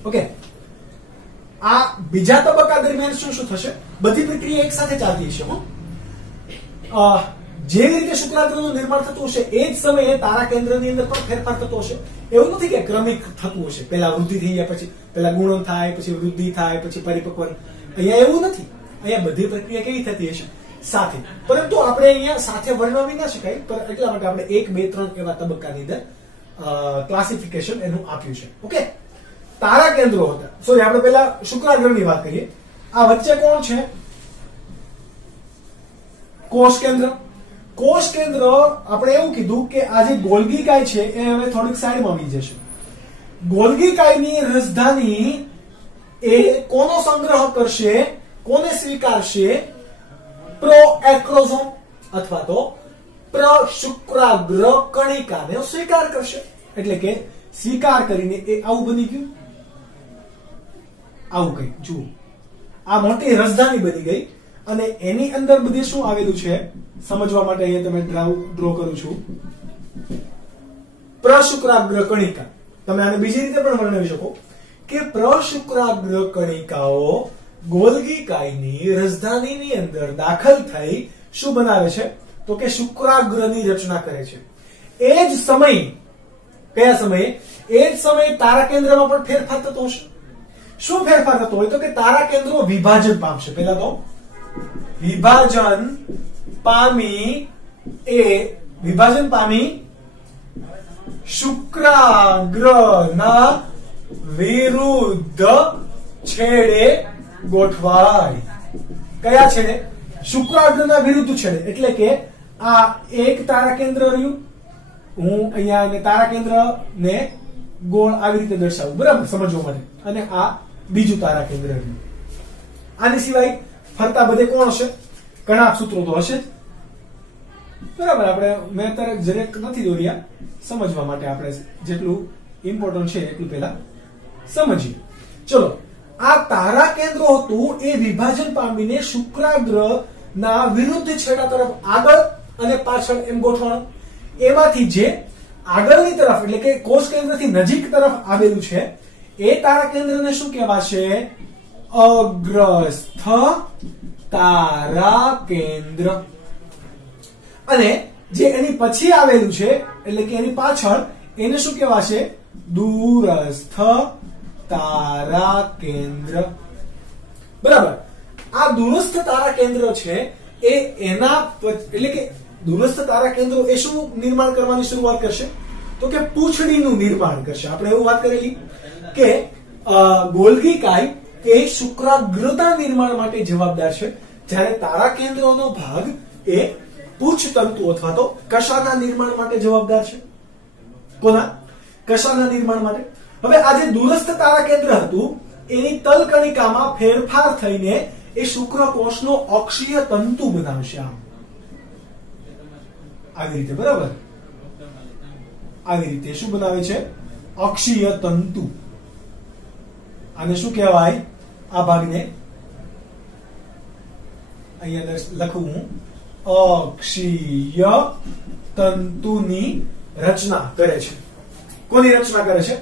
ઓકે, આ બીજા તબક્કા દરમિયાન શું શું થશે? બધી પ્રક્રિયા એક સાથે ચાલતી હશે. જે રીતે શુક્રાગ્રનું નિર્માણ થતું હશે એ જ સમયે તારા કેન્દ્રની અંદર પણ ફેરફાર થતો હશે. એવું નથી કે ક્રમિક થતું હશે. પેલા વૃદ્ધિ થઈ જાય, પછી પેલા ગુણન થાય, પછી વૃદ્ધિ થાય, પછી પરિપક્વન. અહીંયા એવું નથી. અહીંયા બધી પ્રક્રિયા કેવી થતી હશે? સાથે. પરંતુ આપણે અહીંયા સાથે વર્ણવી ના શકાય, પણ એટલા માટે આપણે 1, 2, 3 એવા તબક્કાની અંદર ક્લાસિફિકેશન એનું આપ્યું છે. ઓકે, તારા કેન્દ્રો હતા. સોરી, આપણે પહેલા શુક્રાગ્રની વાત કરીએ. આ વચ્ચે કોણ છે? કોષ કેન્દ્ર. કોષ કેન્દ્ર આપણે એવું કીધું કે આ જે ગોલ્ગી કાય છે એ હવે થોડીક સાઈડમાં આવી જશે. ગોલ્ગી કાયની રાજધાની એ કોનો સંગ્રહ કરશે, કોને સ્વીકારશે? પ્રોએક્રોઝોમ અથવા તો પ્રશુક્રાગ્ર કણિકાને સ્વીકાર કરશે. એટલે કે સ્વીકાર કરીને એ આવું બની ગયું, આવું કઈ જુઓ, આ મોટી રાજધાની બની ગઈ અને એની અંદર બધી શું આવેલું છે સમજવા માટે અહીંયા તમે ડ્રો કરું છું. પ્રશુક્રાગ્ર કણિકા. તમે આને બીજી રીતે પણ વર્ણવી શકો કે પ્રશુક્રાગ્ર કણિકાઓ ગોલ્ગી કાયની રાજધાનીની અંદર દાખલ થઈ શું બનાવે છે? તો કે શુક્રાગ્રની રચના કરે છે. એ જ સમય, કયા સમયે? એ જ સમયે તારા કેન્દ્રમાં પણ ફેરફાર થતો હશે. શું ફેરફાર થતો હોય? તો કે તારા કેન્દ્રો વિભાજન પામશે. પહેલા તો વિભાજન પામી શુક્રાગ્રના વિરુદ્ધ છેડે ગોઠવાય. કયા છેડે? શુક્રાગ્રના વિરુદ્ધ છેડે. એટલે કે આ એક તારા કેન્દ્ર રહ્યું, હું અહીંયા તારા કેન્દ્ર ને ગોળ આવી રીતે દર્શાવું, બરાબર, સમજવા માટે. અને આ બીજું તારા કેન્દ્ર રહ્યું. આની સિવાય ફરતા બધે કોણ હશે? કણાપ સૂત્રો તો હશે જ, બરાબર. આપણે મેં અત્યારે જરેક નથી દોર્યા, સમજવા માટે આપણે જેટલું ઇમ્પોર્ટન્ટ છે એટલું પહેલા સમજીએ. ચલો, આ તારા કેન્દ્રો હતું એ વિભાજન પામીને શુક્રાગ્ર ના વિરુદ્ધ છેડા તરફ આગળ અને પાછળ એમ ગોઠવણ. એમાંથી જે આગળની તરફ એટલે કે કોષ કેન્દ્રથી નજીક તરફ આવેલું છે એ તારા કેન્દ્રને શું કહેવાશે? અગ્રસ્થ તારા કેન્દ્ર. અને જે એની પછી આવેલું છે એટલે કે એની પાછળ એને શું કહેવાશે? દૂરસ્થ તારા કેન્દ્ર. બરાબર. આ દૂરસ્થ તારા કેન્દ્ર છે એ એના એટલે કે દૂરસ્થ તારા કેન્દ્રો એ શું નિર્માણ કરવાની શરૂઆત કરશે? તો કે પૂંછડીનું નિર્માણ કરશે. આપણે એવું વાત કરેલી કે ગોલ્ગી કાય એ શુક્રાગ્રતા નિર્માણ માટે જવાબદાર છે, જ્યારે તારા કેન્દ્રોનો ભાગ એ પૂંછ તંતુ અથવા તો કશાના નિર્માણ માટે જવાબદાર છે. કોના? કશાના નિર્માણ માટે. હવે આ જે દૂરસ્થ તારા કેન્દ્ર હતું એની તલકણિકામાં ફેરફાર થઈને એ શુક્રકોષનો અક્ષીય તંતુ બનાવશે. આવી રીતે, બરાબર. આવી રીતે શું બનાવે છે? અક્ષીય તંતુ. આને શું કહેવાય? આ ભાગને અહીંયા લખું હું, અક્ષીય તંતુની રચના કરે છે. કોની રચના કરે છે?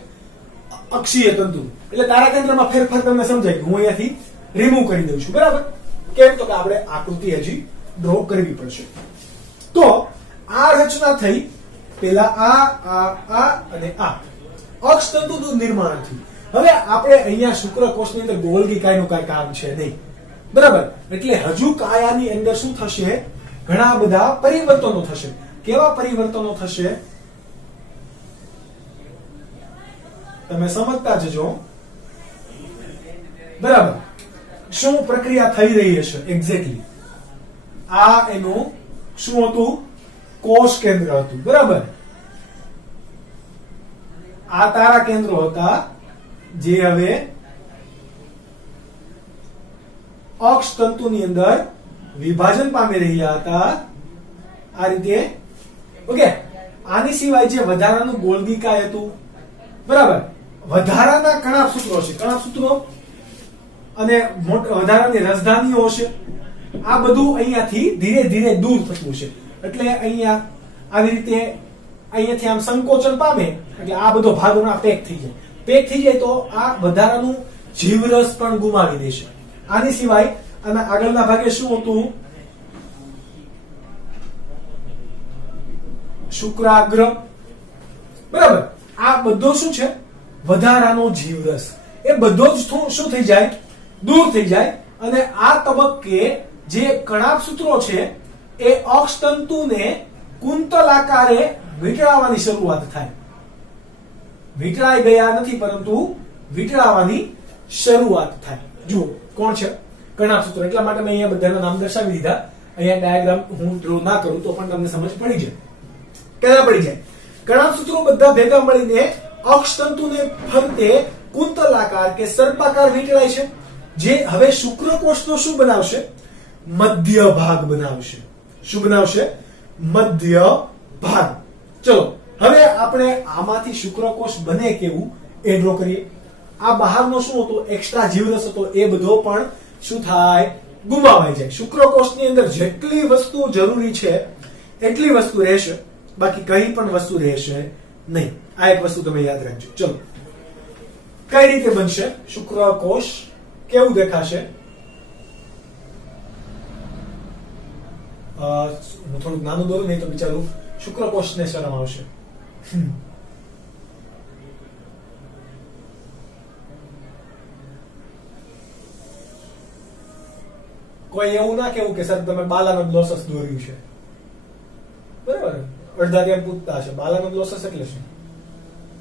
અક્ષીય તંતુ. એટલે તારા કેન્દ્રમાં ફેરફાર તમને સમજાય કે હું અહીંયાથી રિમૂવ કરી દઉં છું, બરાબર. કેમ? તો કે આપણે આકૃતિ હજી ડ્રો કરવી પડશે. તો આ રચના થઈ, પેલા આ અને આ અક્ષ તંતુનું નિર્માણ થયું. હવે આપણે અહીંયા શુક્રકોષની અંદર ગોલ્ગી કાયનું કઈ કામ છે નહીં, બરાબર. એટલે હજુ કાયાની અંદર શું થશે? ઘણા બધા પરિવર્તનો થશે. કેવા પરિવર્તનો થશે? તમે સમજતા જજો, બરાબર. શું પ્રક્રિયા થઈ રહી હશે એક્ઝેક્ટલી? આ એનું શું હતું? કોષ કેન્દ્ર હતું, બરાબર. આ તારા કેન્દ્રો હતા જે હવે અક્ષ તંતુની અંદર વિભાજન પામી રહ્યા હતા આ રીતે. ઓકે. આની સિવાય જે વધારાનું ગોલ્ગી કાય હતું, બરાબર, વધારાના કણાપ સૂત્રો છે, કણાપ સૂત્રો અને વધારાની રાજધાનીઓ છે. આ બધું અહીંયાથી ધીરે ધીરે દૂર થતું છે. એટલે અહીંયા આવી રીતે અહીંયાથી આમ સંકોચન પામે એટલે આ બધો ભાગ હમણાં પેક થઈ જાય. પેક થઈ જાય તો આ વધારાનું જીવરસ પણ ગુમાવી દેશે. આની સિવાય આના આગળના ભાગે શું હતું? શુક્રાગ્ર, બરાબર. આ બધો શું છે? વધારાનો જીવરસ. એ બધો જ શું થઈ જાય? દૂર થઈ જાય. અને આ તબક્કે જે કણાપ સૂત્રો છે એ અક્ષ તંતુને કુંતલ આકારે વીંટળાવવાની શરૂઆત થાય. વીંટળાઈ ગયા નથી પરંતુ વીંટળાવવાની શરૂઆત થાય. જુઓ કોણ છે? કણાભ સૂત્રો. એટલા માટે મેં અહીંયા બધાના નામ દર્શાવી દીધા. અહીંયા ડાયાગ્રામ હું ડ્રો ના કરું તો પણ તમને સમજ પડી જાય. ક્યાં પડી જાય? કણાભ સૂત્રો બધા ભેગા મળીને અક્ષતંતુને ફરતે કુંતલાકાર કે સર્પાકાર વીંટળાય છે, જે હવે શુક્રકોષનો શું બનાવશે? મધ્ય ભાગ બનાવશે. શું બનાવશે? મધ્ય ભાગ. ચલો હવે આપણે આમાંથી શુક્રકોષ બને કેવું એ ડ્રો કરીએ. આ બહારનો શું હતો? એક્સ્ટ્રા જીવરસ હતો, એ બધો પણ શું થાય? ગુમાવાઈ જાય. શુક્રકોષની અંદર જેટલી વસ્તુ જરૂરી છે એટલી વસ્તુ રહેશે, બાકી કઈ પણ વસ્તુ રહેશે નહીં. આ એક વસ્તુ તમે યાદ રાખજો. ચલો કઈ રીતે બનશે શુક્રકોષ? કેવું દેખાશે? હું થોડુંક નાનું દોરું, નહીં તો બિચારું શુક્રકોષને શરમ આવશે. કોઈ એવું ના કેવું કે સર તમે બાલાનો ગ્લોસસ દોર્યું છે, બરાબર? અડધા ત્યાં પૂછતા હશે બાલાનો ગ્લોસસ એટલે શું?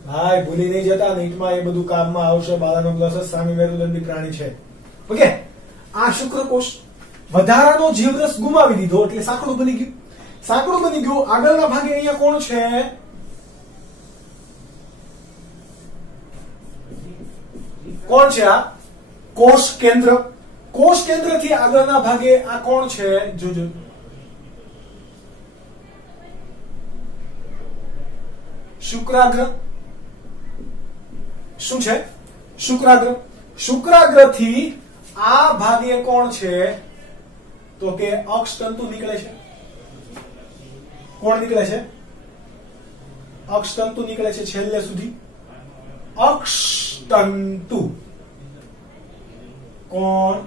ભાઈ ભૂલી નહીં જતા, નીટમાં એ બધું કામમાં આવશે. બાલાનો ગ્લોસસ સામી મેરુદંડી પ્રાણી છે. ઓકે, આ શુક્રકોષ વધારાનો જીવરસ ગુમાવી દીધો એટલે સાંકડું બની ગયું. સાંકડું બની ગયું. આગળના ભાગે અહીંયા કોણ છે? કોણ છે આ? કોષ કેન્દ્ર. કોષ કેન્દ્રથી આગળના ભાગે આ કોણ છે? જોજો. શુક્રાગ્ર. શું છે? શુક્રાગ્ર. શુક્રાગ્રથી આ ભાગે કોણ છે? તો કે અક્ષતંતુ નીકળે છે. કોણ નીકળે છે? અક્ષતંતુ નીકળે છે છેલ્લે સુધી. અક્ષતંતુ. કોણ?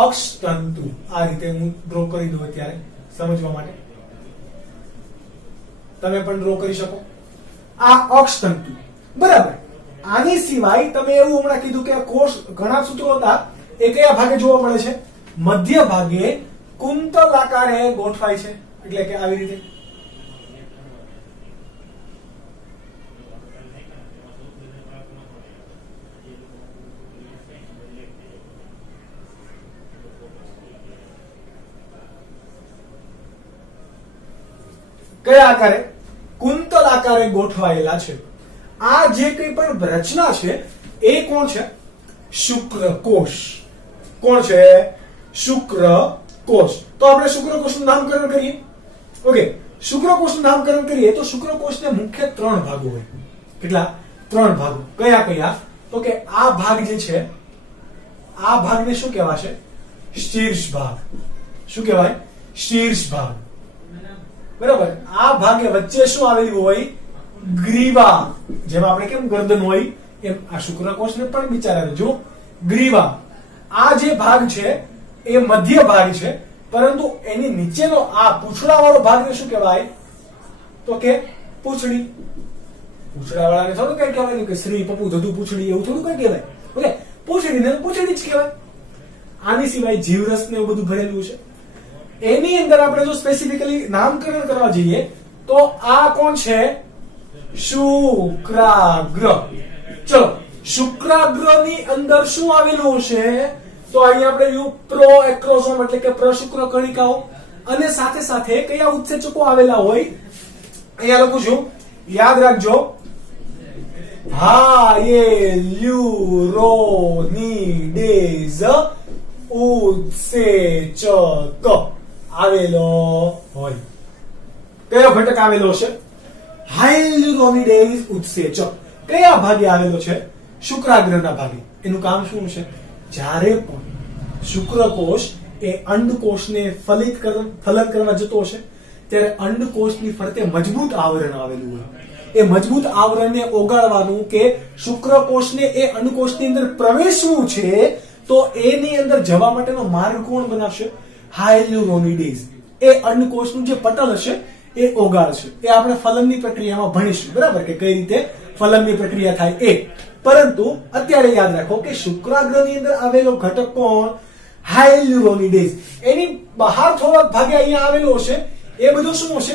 અક્ષતંતુ. આ રીતે હું ડ્રો કરી દઉં અત્યારે સમજવા માટે. તમે પણ ડ્રો કરી શકો. આ અક્ષતંતુ, બરાબર. આની સિવાય તમે એવું હમણાં કીધું કે કોષ ઘણા સૂત્રો હતા, એ કયા ભાગે જોવા મળે છે? મધ્ય ભાગે કુંતલ આકારે ગોઠવાય છે. એટલે કે આવી રીતે. કયા આકારે? કુંતલ આકારે ગોઠવાયેલા છે. આ જે કંઈ પણ રચના છે એ કોણ છે? શુક્રકોષ. કોણ છે? શુક્રકોષ. તો આપણે શુક્રકોષનું નામકરણ કરીએ. ઓકે, શુક્રકોષનું નામકરણ કરીએ તો શુક્રકોષને મુખ્ય 3 ભાગો હોય. કેટલા? 3 ભાગો. કયા કયા? તો કે આ ભાગ જે છે, આ ભાગને શું કહેવાશે? શીર્ષ ભાગ. શું કહેવાય? શીર્ષ ભાગ. બરાબર. આ ભાગે વચ્ચે શું આવેલું હોય? ગ્રીવા. જેમ આપણે કેમ ગરદન હોય એમ આ શુક્રકોષને પણ બિચારા જો ગ્રીવા. આ જે ભાગ છે એ મધ્ય ભાગ છે, પરંતુ એની નીચેનો આ પૂંછડા વાળો ભાગને શું કહેવાય? તો કે પૂંછડી. પૂંછડા વાળાને થોડું કઈ કહેવાય કે શ્રી પપ્પુ ધધુ પૂંછડી, એવું થોડું કઈ કહેવાય. ઓકે, પૂંછડીને પૂંછડી જ કહેવાય. આની સિવાય જીવરસ ને એવું બધું ભરેલું છે. એની અંદર આપણે જો સ્પેસિફિકલી નામકરણ કરવા જઈએ તો આ કોણ છે? શુક્રાગ્ર. ચલો, શુક્રાગ્રની અંદર શું આવેલું હશે? તો અહીંયા આપણે પ્રો એક્રોસોમ એટલે કે પ્રશુક્ર કણિકાઓ, અને સાથે સાથે કયા ઉત્સેચકો આવેલા હોય અહીંયા લખું છું, યાદ રાખજો. હાયલુરોનિડેઝ ઉત્સેચક આવેલો હોય. કયો ઘટક આવેલો છે? હાયલુરોનિડેઝ ઉત્સેચક. કયા ભાગે આવેલો છે? શુક્રાગ્રના ભાગે. એનું કામ શું છે? જ્યારે પણ શુક્રકોષ એ અંડકોષને ફલન કરવા જતો હશે ત્યારે અંડકોષની ફરતે મજબૂત આવરણ આવેલું હોય. એ મજબૂત આવરણને ઓગાળવાનું કે શુક્રકોષને એ અંડકોષની અંદર પ્રવેશવું છે, તો એની અંદર જવા માટેનો માર્ગ કોણ બનાવશે? હાયલુરોનિડેઝ. એ અંડકોષનું જે પટલ હશે એ ઓગાળશે. એ આપણે ફલનની પ્રક્રિયામાં ભણીશું, બરાબર, કે કઈ રીતે ફલનની પ્રક્રિયા થાય એ. પરંતુ અત્યારે યાદ રાખો કે શુક્રાગ્રની અંદર આવેલો ઘટક કોણ? હાયલુરોનિડેઝ. એની બહાર થોડોક ભાગે અહીંયા આવેલો હશે, એ બધું શું હશે?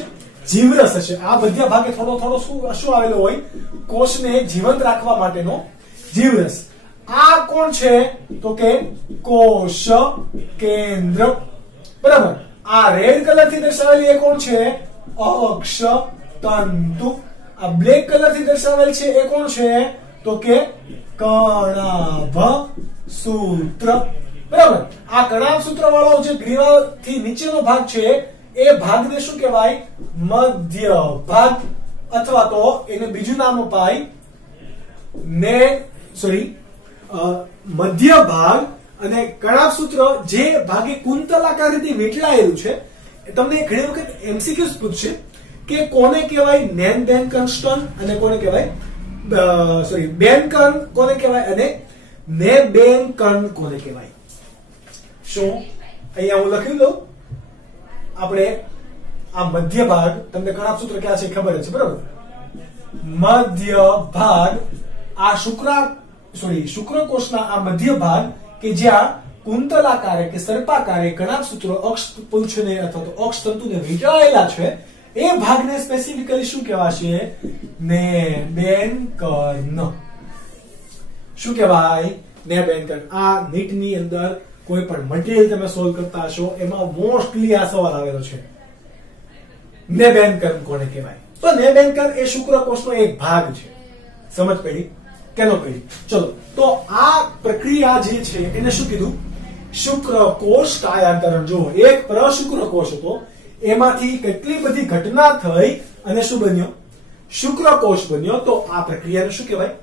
જીવરસ હશે. આ બધા ભાગે થોડો થોડો શું આવેલો હોય? કોષને જીવંત રાખવા માટેનો જીવરસ. આ કોણ છે તો કે કોષ કેન્દ્ર, બરાબર. આ રેડ કલર થી દર્શાવેલી એ કોણ છે? અક્ષ તંતુ. આ બ્લેક કલર થી દર્શાવેલ છે એ કોણ છે તો કે કણાભ સૂત્ર, બરાબર. આ કણાભ સૂત્ર વાળો જે ગ્રીવાથી નીચેનો ભાગ છે એ ભાગને શું કહેવાય? મધ્ય ભાગ, અથવા તો એને બીજું નામ અપાય મધ્ય ભાગ. અને કણાભ સૂત્ર જે ભાગે કુંતલાકાર રીતે વીંટળાયેલું છે. તમને ઘણી વખત એમસીક્યુઝ પૂછશે કે કોને કહેવાય નેનબેન્કન્સ્ટન અને કોને કહેવાય બેનકર્ન કોને કહેવાય અને નેબેન્કર્ન કોને કહેવાય. શું અહીંયા હું લખી દઉં. આપણે આ મધ્ય ભાગ, તમને કણાભ સૂત્ર ક્યાં છે ખબર છે, બરાબર. મધ્ય ભાગ આ શુક્રકોષના આ મધ્ય ભાગ કે જ્યાં કુંતલાકારે કે સર્પાકારે કણાભ સૂત્રો અક્ષ પુંછને અથવા તો અક્ષ તંતુને વીંટળાયેલા છે એ ભાગને સ્પેસિફિકલી શું કહેવાશે? નેબેન્કર્ન. શું કહેવાય? નેબેન્કર્ન. આ નીટની અંદર કોઈ પણ મટીરીયલ તમે સોલ્વ કરતા હશો એમાં મોસ્ટલી આ સવાલ આવેલો છે. નેબેન્કર્ન કોને કહેવાય? તો નેબેન્કર્ન એ શુક્રકોષનો એક ભાગ છે. સમજ પડી? કેનો પડી? ચલો, તો આ પ્રક્રિયા જે છે એને શું કીધું? શુક્રકોષ કાયાંતરણ. જો એક પ્રશુક્રકોષ હતો, એમાંથી કેટલી બધી ઘટના થઈ અને શું બન્યો? શુક્રકોષ બન્યો. તો આ પ્રક્રિયાને શું કહેવાય?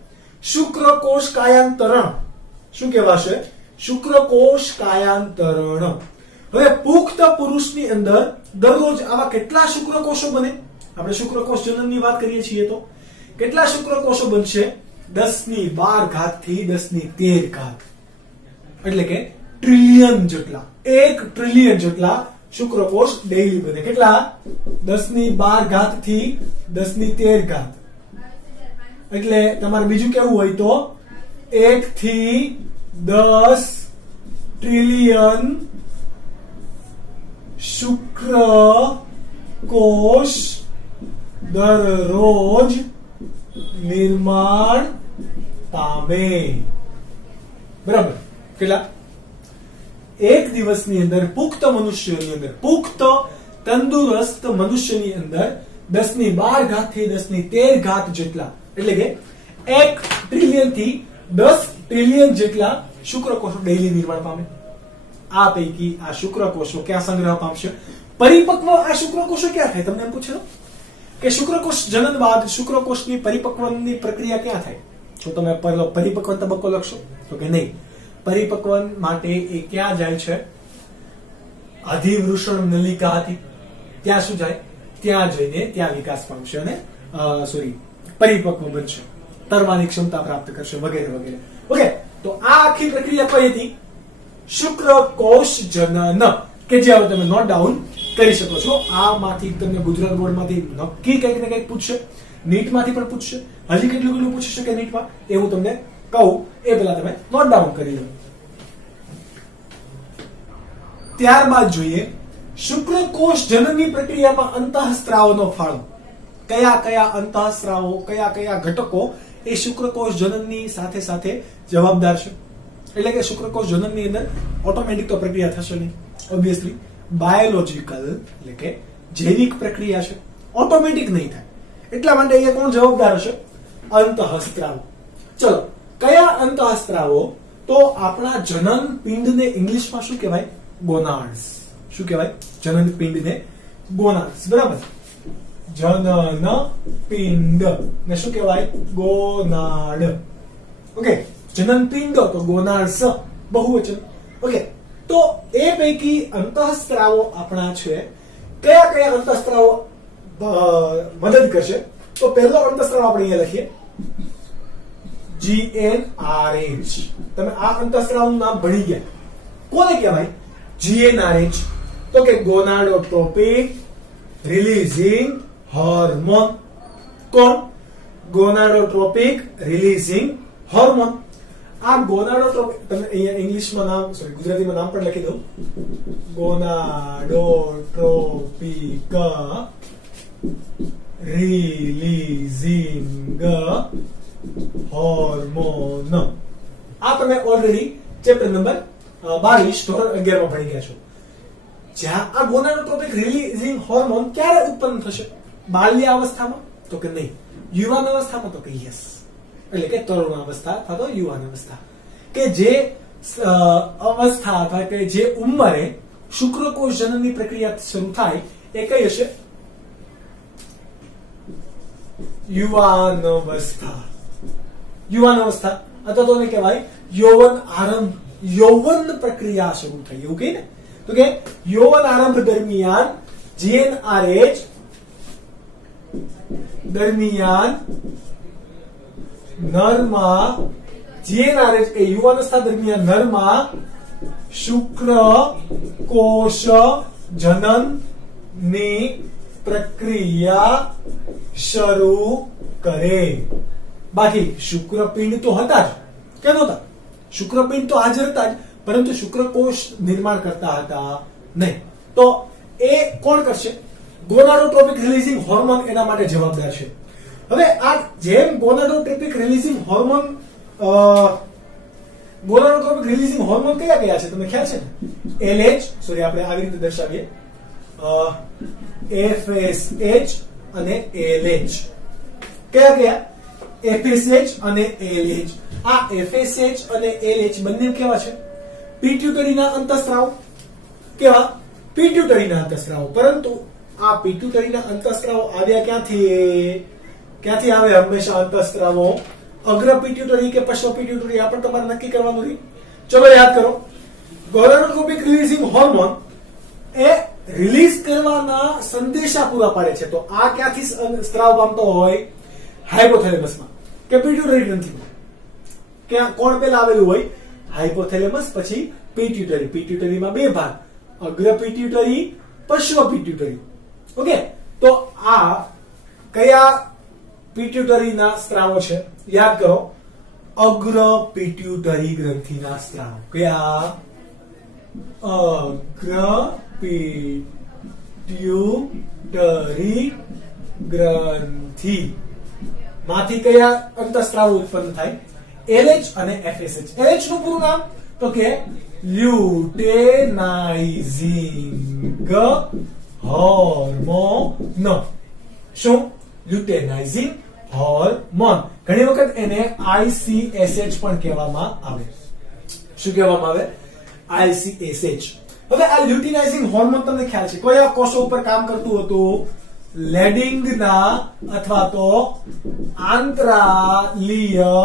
શુક્રકોષ કાયાંતરણ. શું કહેવાશે? શુક્રકોષ કાયાંતરણ. હવે પુખ્ત પુરુષની અંદર દરરોજ આવા કેટલા શુક્રકોષો બને? આપણે શુક્રકોષ જનનની વાત કરીએ છીએ તો કેટલા શુક્રકોષો બનશે? 10⁻12 થી 10⁻13. એટલે કે ટ્રિલિયન જેટલા, 1 ટ્રિલિયન જેટલા શુક્રકોષ ડેઈલી બને. કેટલા? 10⁻12 થી 10⁻13. એટલે તમારે બીજું કેવું હોય તો 1 થી 10 ટ્રિલિયન શુક્રકોષ દરરોજ નિર્માણ પામે. બરાબર. કેટલા? એક દિવસની અંદર પુખ્ત મનુષ્યની અંદર, પુખ્ત તંદુરસ્ત મનુષ્યની અંદર 10⁻12 થી 10⁻13 જેટલા, એટલે કે 1 ટ્રિલિયન થી 10 ટ્રિલિયન જેટલા શુક્રકોષો ડેઈલી નિર્માણ પામે. આ પૈકી આ શુક્રકોષો ક્યાં સંગ્રહ પામશે? પરિપક્વ આ શુક્રકોષો ક્યાં થાય? તમને એમ પૂછે કે શુક્રકોષ જનન બાદ શુક્રકોષની પરિપક્વની પ્રક્રિયા ક્યાં થાય? જો તમે પહેલો પરિપક્વ તબક્કો લખશો તો કે નહીં, પરિપક્વ માટે એ ક્યાં જાય છે? અધિવૃષણ નલિકા હતી ત્યાં શું જાય? ત્યાં જઈને ત્યાં વિકાસ પામશે અને પરિપક્વ બનશે, તરવાની ક્ષમતા પ્રાપ્ત કરશે વગેરે વગેરે. ઓકે, તો આ આખી પ્રક્રિયા કઈ હતી? શુક્રકોષ જનન, કે જે હવે તમે નોટ ડાઉન કરી શકો છો. આમાંથી તમને ગુજરાત બોર્ડમાંથી નક્કી કંઈક ને કંઈક પૂછશે, નીટમાંથી પણ પૂછશે. હજી કેટલું પૂછી શકે નીટમાં એ હું તમને કહું એ પહેલા તમે નોટ ડાઉન કરી લો. ત્યારબાદ જોઈએ શુક્રકોષ જનનની પ્રક્રિયામાં અંતઃસ્ત્રાવનો ફાળો. કયા કયા અંતઃસ્ત્રાવો, કયા કયા ઘટકો એ શુક્રકોષ જનનની સાથે સાથે જવાબદાર છે? એટલે કે શુક્રકોષ જનનની અંદર ઓટોમેટિક તો પ્રક્રિયા થશે નહીં, ઓબ્વિયસલી બાયોલોજીકલ એટલે કે જૈવિક પ્રક્રિયા છે, ઓટોમેટિક નહીં થાય. એટલા માટે અહીંયા કોણ જવાબદાર હશે? અંતઃસ્ત્રાવો. ચલો, કયા અંતઃસ્ત્રાવો? તો આપણા જનન પિંડને ઇંગ્લિશમાં શું કહેવાય? ગોનાડ્સ. શું કહેવાય? જનન પિંડને ગોનાડ્સ. બરાબર. જનન પિંડ ને શું કહેવાય? ગોનાડ. ઓકે, જનન પિંડ તો ગોનાડ્સ બહુવચન. ઓકે, તો એ પૈકી અંતઃસ્ત્રાવો આપણા છે. કયા કયા અંતઃસ્ત્રાવો મદદ કરશે? તો પહેલો અંતઃસ્ત્રાવ આપણે અહીંયા લખીએ GnRH. તમે આ અંતઃસ્ત્રાવનું નામ ભણી ગયા. કોને કહેવાય? GnRH. તો કે ગોનાડોટ્રોપિક રિલીઝિંગ હોર્મોન. કોણ? ગોનાડોટ્રોપિક રિલીઝિંગ હોર્મોન. આ ગોનાડોટ્રોપિક, તમે અહીંયા ઇંગ્લિશમાં નામ, ગુજરાતીમાં નામ પણ લખી દઉં. ગોનાડોટ્રોપિક રિલીઝિંગ હોર્મોન. આ તમે ઓલરેડી ચેપ્ટર નંબર 22 ધોરણ 11 માં ભણી ગયા છો. જ્યાં આ ગોનાડોટ્રોપિક રિલીઝિંગ હોર્મોન ક્યારે ઉત્પન્ન થશે? બાલ્ય અવસ્થામાં તો કે નહીં, યુવાન અવસ્થામાં તો કે યસ, એટલે કે તરુણ અવસ્થા અથવા તો યુવાન અવસ્થા, કે જે અવસ્થા અથવા કે જે ઉંમરે શુક્રકોષ જનનની પ્રક્રિયા શરૂ થાય એ કઈ હશે? યુવાન અવસ્થા. યુવાન અવસ્થા અથવા તો એને કહેવાય યૌવન આરંભ, યૌવન પ્રક્રિયા શરૂ થઈ, એવું કહે ને, તો કે યૌવન આરંભ દરમિયાન GnRH દરમિયાન નરમાં GnRH એ યુવાનસ્થા દરમિયાન નરમાં શુક્ર કોષ જનનની પ્રક્રિયા શરૂ કરે. બાકી શુક્રપિંડ તો હતા જ, કેમ હતા? શુક્રપિંડ તો હાજર હતા જ, પરંતુ શુક્રકોષ નિર્માણ કરતા હતા નહીં. તો એ કોણ કરશે? ગોનાડોટ્રોપિક રિલીઝિંગ હોર્મોન એના માટે જવાબદાર છે. હવે આ જેમ ગોનાડોટ્રોપિક રિલીઝિંગ હોર્મોન કયા કયા છે તમને ખ્યાલ છે ને? LH, સોરી આપણે આવી રીતે દર્શાવીએ, FSH અને LH. કયા કયા? FSH અને LH. આ FSH અને LH બંને કેવા છે? પિટ્યુટરીના અંતઃસ્ત્રાવ. કેવા? પિટ્યુટરીના અંતઃસ્ત્રાવ. પરંતુ આ પિટ્યુટરીના અંતઃસ્ત્રાવો આવ્યા ક્યાંથી આવે? હંમેશા અંતઃસ્ત્રાવો અગ્ર પિટ્યુટરી કે પશ્ચ પિટ્યુટરી, આ પણ તમારે નક્કી કરવાનું છે. ચલો યાદ કરો, ગોનાડોટ્રોપિક રિલીઝિંગ હોર્મોન એ રિલીઝ કરવાના સંદેશા પૂરા પાડે છે. તો આ ક્યાંથી સ્ત્રાવ પામતો હોય? હાઇપોથેલેમસમાં કે પિટ્યુટરી ગ્રંથિમાં. ક્યાં કોણ પેલા આવેલું હોય? હાઇપોથેલેમસ, પછી પિટ્યુટરી. પિટ્યુટરીમાં બે ભાગ, અગ્ર પિટ્યુટરી, પશ્ચ પિટ્યુટરી. ઓકે, તો આ કયા પિટ્યુટરીના સ્ત્રાવો છે? યાદ કરો, અગ્ર પિટ્યુટરી ગ્રંથિના સ્ત્રાવ. કયા? અગ્ર પિટ્યુટરી ગ્રંથિ માંથી કયા અંતઃસ્ત્રાવો ઉત્પન્ન થાય? LH અને FSH. LH નું પૂરું નામ તો કે લ્યુટેનાઇઝિંગ હોર્મોન. શું? લ્યુટેનાઇઝિંગ હોર્મોન. ઘણી વખત એને ICSH પણ કહેવામાં આવે. શું કહેવામાં આવે? ICSH. હવે આ લ્યુટેનાઇઝિંગ હોર્મોન તમને ખ્યાલ છે કયા કોષો ઉપર કામ કરતું હતું? લેડિંગના અથવા તો આંતરાલીય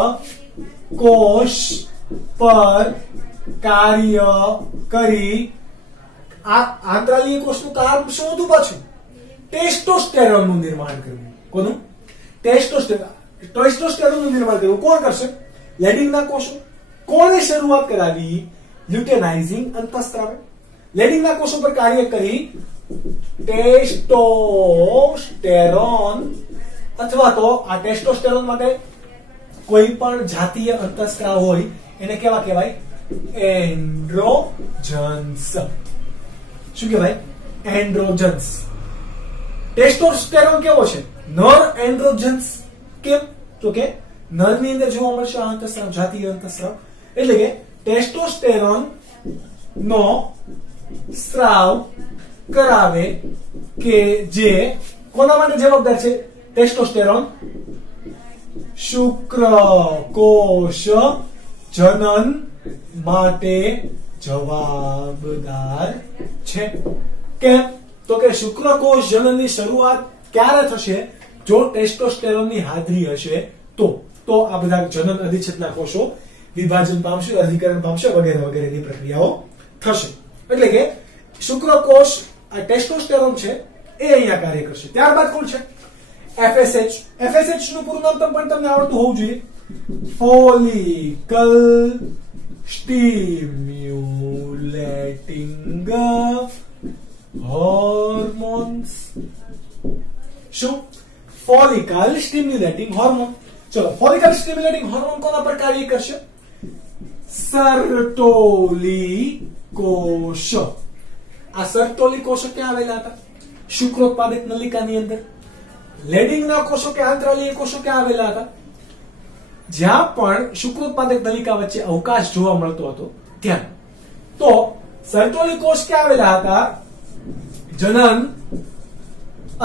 કોષ પર કાર્ય કરી. આ આંતરાલીય કોષનું કામ શું હતું પાછું? ટેસ્ટોસ્ટેરોનનું નિર્માણ કરવું. કોનું? ટેસ્ટોસ્ટેરોનનું નિર્માણ કરવું. કોણ કરશે? લેડિંગના કોષો. કોણે શરૂઆત કરાવી? લ્યુટેનાઇઝિંગ અંતઃસ્ત્રાવે. લેડિંગના કોષો પર કાર્ય કરી ટેસ્ટોસ્ટેરોન અથવા તો આ ટેસ્ટોસ્ટેરોન માટે કોઈ પણ જાતીય અંતઃસ્ત્રાવ હોય એને કેવા કહેવાય? એન્ડ્રોજન્સ. શું કહેવાય? એન્ડ્રોજન્સ. ટેસ્ટોસ્ટેરોન કેવો છે? નર એન્ડ્રોજન્સ. કેમ? તો કે નરની અંદર જોવા મળશે આ અંતઃસ્ત્રાવ, જાતીય અંતઃસ્ત્રાવ. એટલે કે ટેસ્ટોસ્ટેરોન નો સ્ત્રાવ કરાવે કે જે કોના માટે જવાબદાર છે? ટેસ્ટોસ્ટેરોન શુક્રકોષ જનન માટે જવાબદાર છે. કેમ? તો કે શુક્રકોષ જનનની શરૂઆત ક્યારે થશે? જો ટેસ્ટોસ્ટેરોનની હાજરી હશે તો આ બધા જનન અધિચ્છદના કોષો વિભાજન પામશે, અધિકરણ પામશે, વગેરે વગેરેની પ્રક્રિયાઓ થશે. એટલે કે શુક્રકોષ આ ટેસ્ટોસ્ટેરોન છે એ અહીંયા કાર્ય કરશે. ત્યારબાદ કોણ છે? FSH. FSH નું પૂરું નામ પણ તમને આવડતું હોવું જોઈએ. Follicle stimulating hormones. શું? Follicle stimulating hormone. ચલો, ફોલિકલ સ્ટિમ્યુલેટિંગ હોર્મોન કોના પર કાર્ય કરશે? સર્ટોલી કોષ. આ સર્ટોલી કોષો ક્યાં આવેલા હતા? શુક્રોત્પાદક નલિકાની અંદર. લેડિંગના કોષો કે આંતરાલીય કોષો ક્યાં આવેલા હતા? જ્યાં પણ શુક્રોત્પાદક નલિકા વચ્ચે અવકાશ જોવા મળતો હતો ત્યાં. તો સર્ટોલી કોષ ક્યાં આવેલા હતા? જનન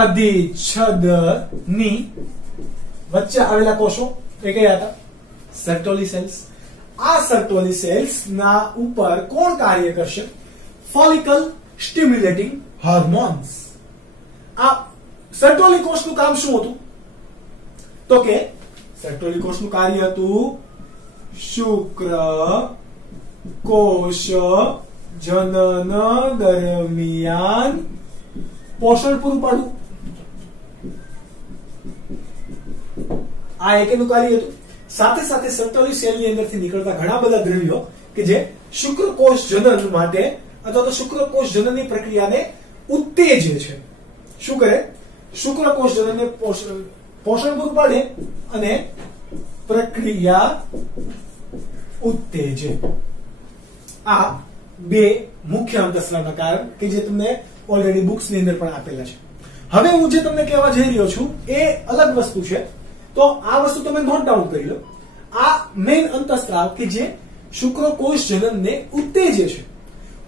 અધિચ્છદની વચ્ચે આવેલા કોષો એ કયા હતા? સર્ટોલી સેલ્સ. આ સર્ટોલી સેલ્સ ના ઉપર કોણ કાર્ય કરશે? Follicle stimulating hormones. આ સર્ટોલી કોષનું કામ શું હતું? તો કે સર્ટોલી કોષનું કાર્ય હતું શુક્ર કોષ જનન દરમિયાન પોષણ પૂરું પાડવું. આ એકેનું કાર્ય હતું. સાથે સાથે સર્ટોલી સેલની અંદરથી નીકળતા ઘણા બધા દ્રવ્યો કે જે શુક્રકોષ જનન માટે અથવા તો શુક્રકોષ જનનની પ્રક્રિયાને ઉત્તેજે છે. શું કરે? શુક્રકોષ જનનને પોષણ પૂરું પાડે અને પ્રક્રિયા ઉત્તેજે. આ બે મુખ્ય અંતઃસ્રાવના કારણ કે જે તમને ઓલરેડી બુક્સ ની અંદર પણ આપેલા છે. હવે હું જે તમને કહેવા જઈ રહ્યો છું એ અલગ વસ્તુ છે, તો આ વસ્તુ તમે નોટ ડાઉન કરી લો. આ મેઇન અંતઃસ્રાવ કે જે શુક્રકોષ જનનને ઉત્તેજે છે,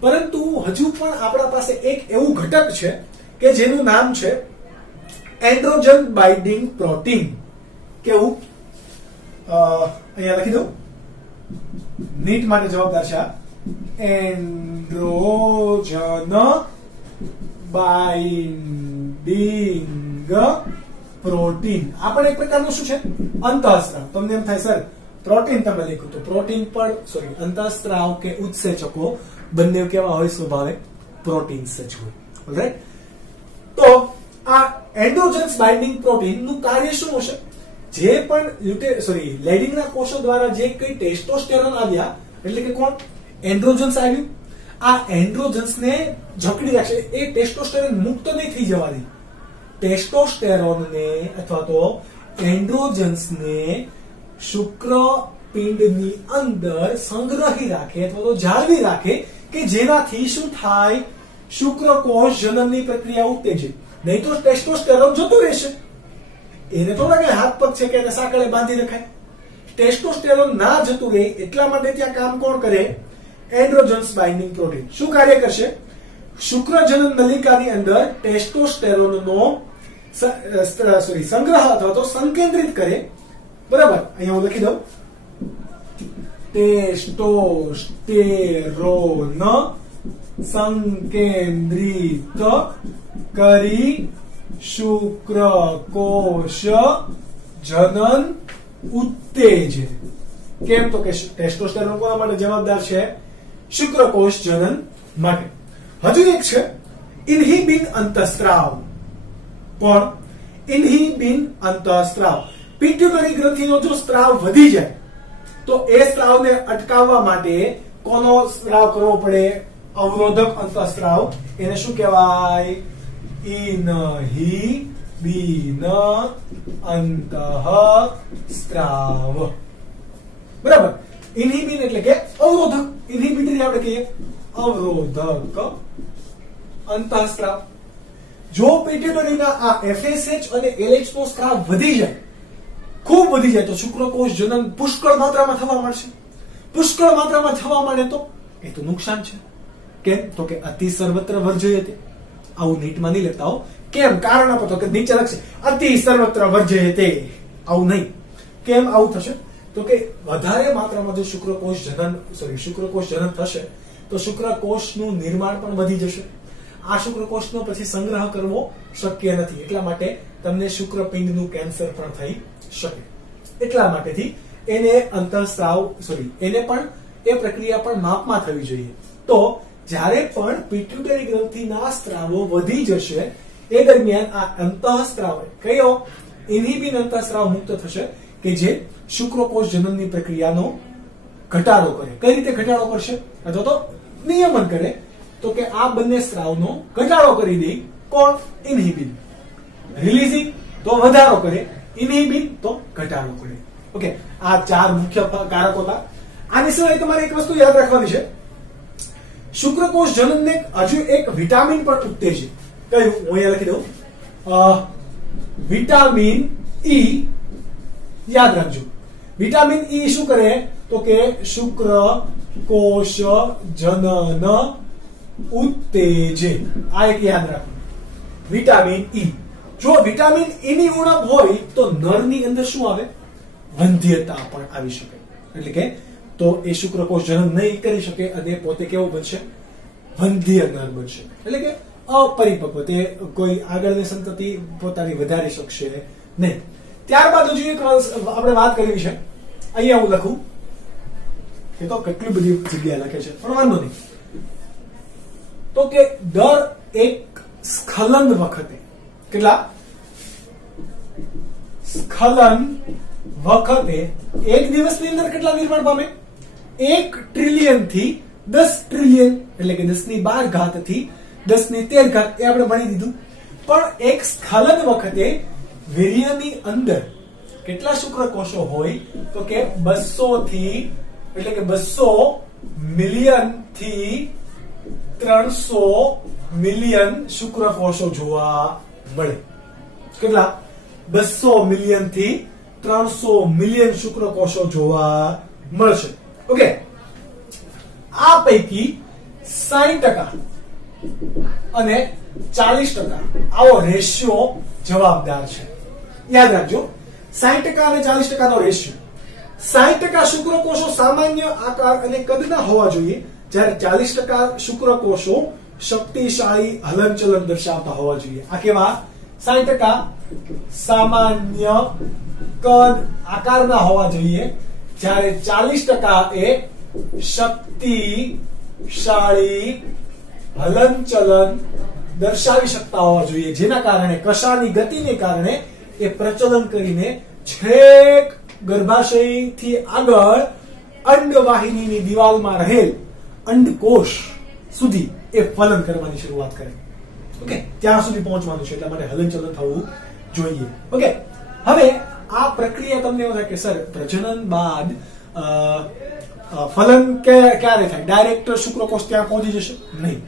પરંતુ હજુ પણ આપણા પાસે એક એવું ઘટક છે કે જેનું નામ છે એન્ડ્રોજન બાઇન્ડિંગ પ્રોટીન. કેવું? અહીંયા લખી દઉં, નીટ માટે જવાબદાર છે એન્ડ્રોજન બાઇન્ડિંગ પ્રોટીન. આ પણ એક પ્રકારનું શું છે? અંતઃસ્રાવ. તમને એમ થાય સર પ્રોટીન તમે લખ્યું તો પ્રોટીન પણ સોરી અંતઃસ્રાવ કે ઉત્સેચકો બંને કેવા હોય? સ્વભાવે પ્રોટીન્સ જ હોય. ઓલરાઈટ. તો આ એન્ડ્રોજન્સ બાઇન્ડિંગ પ્રોટીન નું કાર્ય શું હશે? જે પણ લેડિંગના કોષો દ્વારા જે કઈ ટેસ્ટોસ્ટેરોન આવ્યા, એટલે કે કોણ? એન્ડ્રોજન્સ આવ્યું. આ એન્ડ્રોજન્સને જકડી રાખશે. એ ટેસ્ટોસ્ટેરોન મુક્ત નહીં થઈ જવા દે. ટેસ્ટોસ્ટેરોનને અથવા તો એન્ડ્રોજન્સને શુક્રપિંડની અંદર સંગ્રહી રાખે અથવા તો જાળવી રાખે કે જેનાથી શું થાય? શુક્રકોષ જનનની પ્રક્રિયા ઉત્તેજે. નહીં તો ટેસ્ટોસ્ટેરોન જતું રહેશે. એને થોડા કે હાથ પગ છે કે એને સાંકળે બાંધી રખાય. ટેસ્ટોસ્ટેરોન ના જતું રહે એટલા માટે ત્યાં કામ કોણ કરે? એન્ડ્રોજન્સ બાઇન્ડિંગ પ્રોટીન. શું કાર્ય કરશે? શુક્રજનન નલિકાની અંદર ટેસ્ટોસ્ટેરોનનો સંગ્રહ અથવા તો સંકેન્દ્રિત કરે. બરાબર. અહીંયા હું લખી દઉં, ટેસ્ટોસ્ટેરોન સંકેન્દ્રિત કરી શુક્રકોષ જનન ઉત્તેજે. કેમ? તો કે ટેસ્ટોસ્ટેરોન કોના માટે જવાબદાર છે? શુક્રકોષ જનન માટે. હજુ એક છે ઇન્હિબિન અંતઃસ્રાવ. કોણ? ઇન્હિબિન અંતઃસ્રાવ. પિટ્યુટરી ગ્રંથિનો જો સ્ત્રાવ વધી જાય તો એ સ્ત્રાવને અટકાવવા માટે કોનો સ્ત્રાવ કરવો પડે? અવરોધક અંતઃસ્રાવ. એને શું કહેવાય? ઇન્હિબિન અંતઃસ્રાવ. બરાબર. ઇન્હિબિન એટલે કે અવરોધક. ઇન્હિબિટરી આપણે કહીએ અવરોધક અંતઃસ્રાવ. જો પિટ્યુટરીના આ FSH અને LH નો સ્ત્રાવ વધી જાય, ખૂબ વધી જાય, તો શુક્રકોષ જનન પુષ્કળ માત્રામાં થવા મળશે. પુષ્કળ માત્રામાં થવા માંડે તો એ તો નુકસાન છે. કેમ? તો કે અતિ સર્વત્ર વર્જયતે. આવું નીટમાં નહીં લેતા હો. કેમ? કારણ આપો તો કે નીચે લખશે અતિ સર્વત્ર વર્જયતે. આવું નહીં. કેમ આવું થશે? તો કે વધારે માત્રામાં જો શુક્રકોષ જનન થશે તો શુક્રકોષનું નિર્માણ પણ વધી જશે. આ શુક્રકોષનો પછી સંગ્રહ કરવો શક્ય નથી. એટલા માટે તમને શુક્રપિંડનું કેન્સર પણ થઈ શકે. એટલા માટેથી એને અંતઃસ્રાવ એને પણ એ પ્રક્રિયા પણ માપમાં થવી જોઈએ. તો જ્યારે પણ પિટ્યુટરી ગ્રંથિના સ્ત્રાવો વધી જશે એ દરમિયાન આ અંતઃસ્રાવ કયો? ઇન્હિબિન અંતઃસ્રાવ મુક્ત થશે કે જે શુક્રકોષ જનનની પ્રક્રિયાનો ઘટાડો કરે. કઈ રીતે ઘટાડો કરશે? અથવા તો નિયમન કરે. તો કે આ બંને સ્ત્રાવનો ઘટાડો કરી દે. કોણ? ઇન્હિબિન. રિલીઝિંગ તો વધારો કરે, ઇન્હિબિન તો ઘટાડો કરે. ઓકે. આ ચાર મુખ્ય કારકો હતા. આની સિવાય તમારે એક વસ્તુ યાદ રાખવાની છે. શુક્રકોષ જનનને હજુ એક વિટામિન પણ ઉત્તેજે. કયું? હું અહીંયા લખી દઉં, વિટામિન ઈ. યાદ રાખજો, વિટામિન ઈ શું કરે તો કે શુક્રકોષ જનન ઉત્તેજે. આ એક યાદ રાખો, વિટામિન ઈ. જો વિટામિન ઈ ની ઉણપ હોય તો નરની અંદર શું આવે? વંધ્યતા પણ આવી શકે. એટલે કે તો એ શુક્રકોષ જનન નહીં કરી શકે અને પોતે કેવો બનશે? વંધ્ય નર બનશે. એટલે કે અપરિપક્વ, તે કોઈ આગળની સંતતિ પોતાની વધારી શકશે નહીં. ત્યારબાદ હજુ એક આપણે વાત કરવી છે. અહીંયા હું લખું કે તો કેટલી બધી જગ્યા લખે છે, પણ વાંધો નહીં. તો કે દર એક સ્ખલન વખતે, કેટલા સ્ખલન વખતે એક દિવસની અંદર કેટલા નિર્માણ પામે? 1 ટ્રિલિયન થી 10 ટ્રિલિયન, એટલે કે 10⁻12 થી 10⁻13 એ આપણે ભણી દીધું. પણ એક સ્ખલન વખતે વીર્યની અંદર કેટલા શુક્રકોષો હોય? તો કે 200 થી, એટલે કે 200 મિલિયન થી 300 મિલિયન શુક્રકોષો જોવા મળે. કેટલા? 200 મિલિયન થી 300 મિલિયન શુક્રકોષો જોવા મળશે. ઓકે, આ પૈકી 60% અને 40% આવો રેશિયો જવાબદાર છે. યાદ રાખજો, 60% અને 40% નો રેશિયો. 60% શુક્રકોષો સામાન્ય આકાર અને કદના હોવા જોઈએ, જ્યારે 40% શુક્રકોષો શક્તિશાળી હલનચલન દર્શાવતા હોવા જોઈએ. આ કેવા? 60% સામાન્ય કદ આકારના હોવા જોઈએ, જ્યારે 40% એ શક્તિશાળી હલનચલન દર્શાવી શકતા હોવા જોઈએ, જેના કારણે કશાની ગતિને કારણે એ પ્રચલન કરીને છેક ગર્ભાશયથી આગળ અંડવાહિનીની દિવાલમાં રહેલ અંડકોષ સુધી એ ફલન કરવાની શરૂઆત કરે. ઓકે, ત્યાં સુધી પહોંચવાનું છે, એટલા માટે હલનચલન થવું જોઈએ. ઓકે, હવે આ પ્રક્રિયા તમને એવું થાય કે સર પ્રજનન બાદ ફલન ક્યારે થાય? ડાયરેક્ટ શુક્રકોષ ત્યાં પહોંચી જશે? નહીં,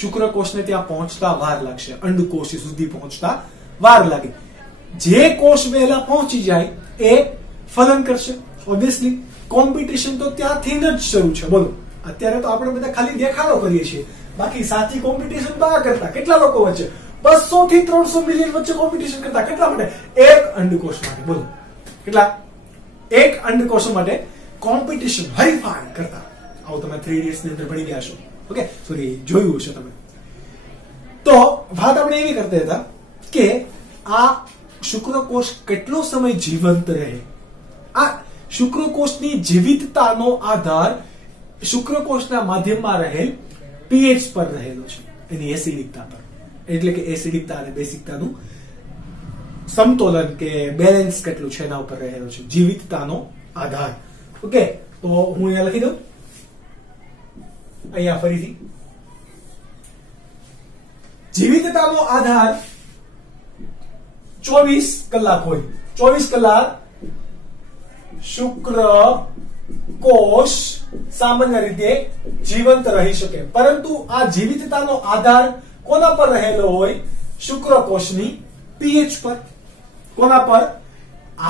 શુક્રકોષને ત્યાં પહોંચતા વાર લાગશે, અંડકોષ સુધી પહોંચતા વાર લાગે. જે કોષ વહેલા પહોંચી જાય એ ફલન કરશે. ઓબ્વિયસલી કોમ્પિટિશન તો ત્યાંથી જ શરૂ છે. બોલો, અત્યારે તો આપણે બધા ખાલી દેખાડો કરીએ છીએ, બાકી સાચી કોમ્પિટિશન તો આ કરતા કેટલા લોકો વચ્ચે? 200 થી 300 મિલિયન વચ્ચે કોમ્પિટિશન કરતા. કેટલા માટે? એક અંડકોષ માટે. બોલો, કેટલા? એક અંડકોષ માટે કોમ્પિટિશન, હરીફાઈ કરતા. આવું તમે 3 ઇડિયટ્સ ની અંદર ભણી ગયા છો. ઓકે, સોરી, જોયું હશે તમે. તો વાત આપણે એવી કરતા હતા કે આ શુક્રકોષ કેટલો સમય જીવંત રહે. આ શુક્રકોષની જીવિતતાનો આધાર શુક્રકોષના માધ્યમમાં રહેલ પીએચ પર રહેલો છે, એની એસિડિકતા પર. એટલે કે એસિડિકતા અને બેસિકતાનું સમતોલન કે બેલેન્સ કેટલું છે એના ઉપર રહેલો છે, જીવિતતાનો આધાર. ઓકે, તો હું અહીંયા લખી દઉં. અહીંયા ફરીથી જીવિતતાનો આધાર 24 કલાક હોય. 24 કલાક શુક્રકોષ સામાન્ય રીતે જીવંત રહી શકે, પરંતુ આ જીવિતતાનો આધાર કોના પર રહેલો હોય? શુક્રકોષની પીએચ પર. કોના પર?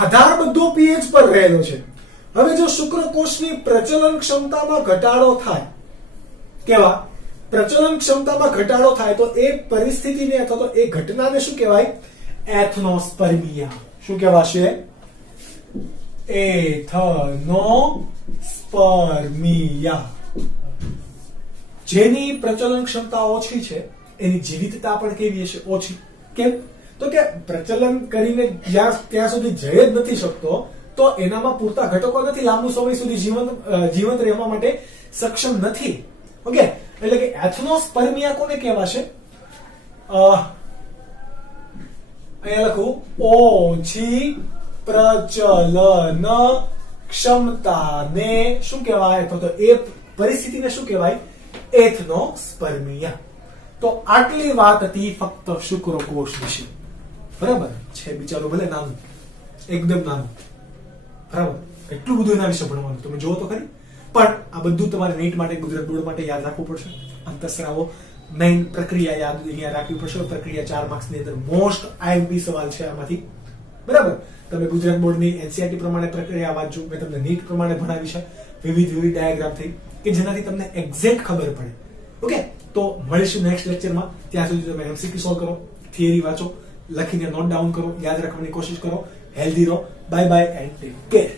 આધાર બધો પીએચ પર રહેલો છે. હવે જો શુક્રકોષની પ્રચલન ક્ષમતામાં ઘટાડો થાય, કેવા? પ્રચલન ક્ષમતામાં ઘટાડો થાય તો એ પરિસ્થિતિને અથવા તો એ ઘટનાને શું કહેવાય? એથનોસ્પર્મિયા. શું કહેવાશે? એથનોસ્પર્મિયા. જેની પ્રચલન ક્ષમતા ઓછી છે એની જીવિતતા પણ કેવી હશે? ઓછી. કેમ? તો કે પ્રચલન કરીને ત્યાં સુધી જઈ જ નથી શકતો, તો એનામાં પૂરતા ઘટકો નથી, લાંબુ સમય સુધી જીવંત રહેવા માટે સક્ષમ નથી. ઓકે, એટલે કે એથનોસ્પર્મિયા કોને કહેવાશે? અહીંયા લખું, ઓછી પ્રચલન ક્ષમતાને શું કહેવાય? તો એ પરિસ્થિતિને શું કહેવાય? એથનોસ્પર્મિયા. તો આટલી વાત હતી ફક્ત શુક્રકોષ વિશે. બરાબર છે, બિચારો ભલે નાનું, એકદમ નાનું, બરાબર, એટલું બધું એના વિશે ભણવાનું તમે જોવો તો ખરી. પણ આ બધું તમારે નીટ માટે, ગુજરાત બોર્ડ માટે યાદ રાખવું પડશે. અંતઃસ્રાવો મેઇન પ્રક્રિયા યાદ અહીંયા રાખવી પડશે. પ્રક્રિયા 4 માર્ક્સ ની અંદર મોસ્ટ આઈએમપી સવાલ છે આમાંથી. બરાબર, તમે ગુજરાત બોર્ડની એનસીઆરટી પ્રમાણે પ્રક્રિયા વાંચજો. મેં તમને નીટ પ્રમાણે ભણાવી છે, વિવિધ ડાયાગ્રામ થઈ કે જેનાથી તમને એક્ઝેક્ટ ખબર પડે. ઓકે, તો મળીશું નેક્સ્ટ લેક્ચરમાં. ત્યાં સુધી તમે એમસીક્યુ સોલ્વ કરો, થિયરી વાંચો, લખીને નોટ ડાઉન કરો, યાદ રાખવાની કોશિશ કરો. હેલ્ધી રહો. Bye bye and take care.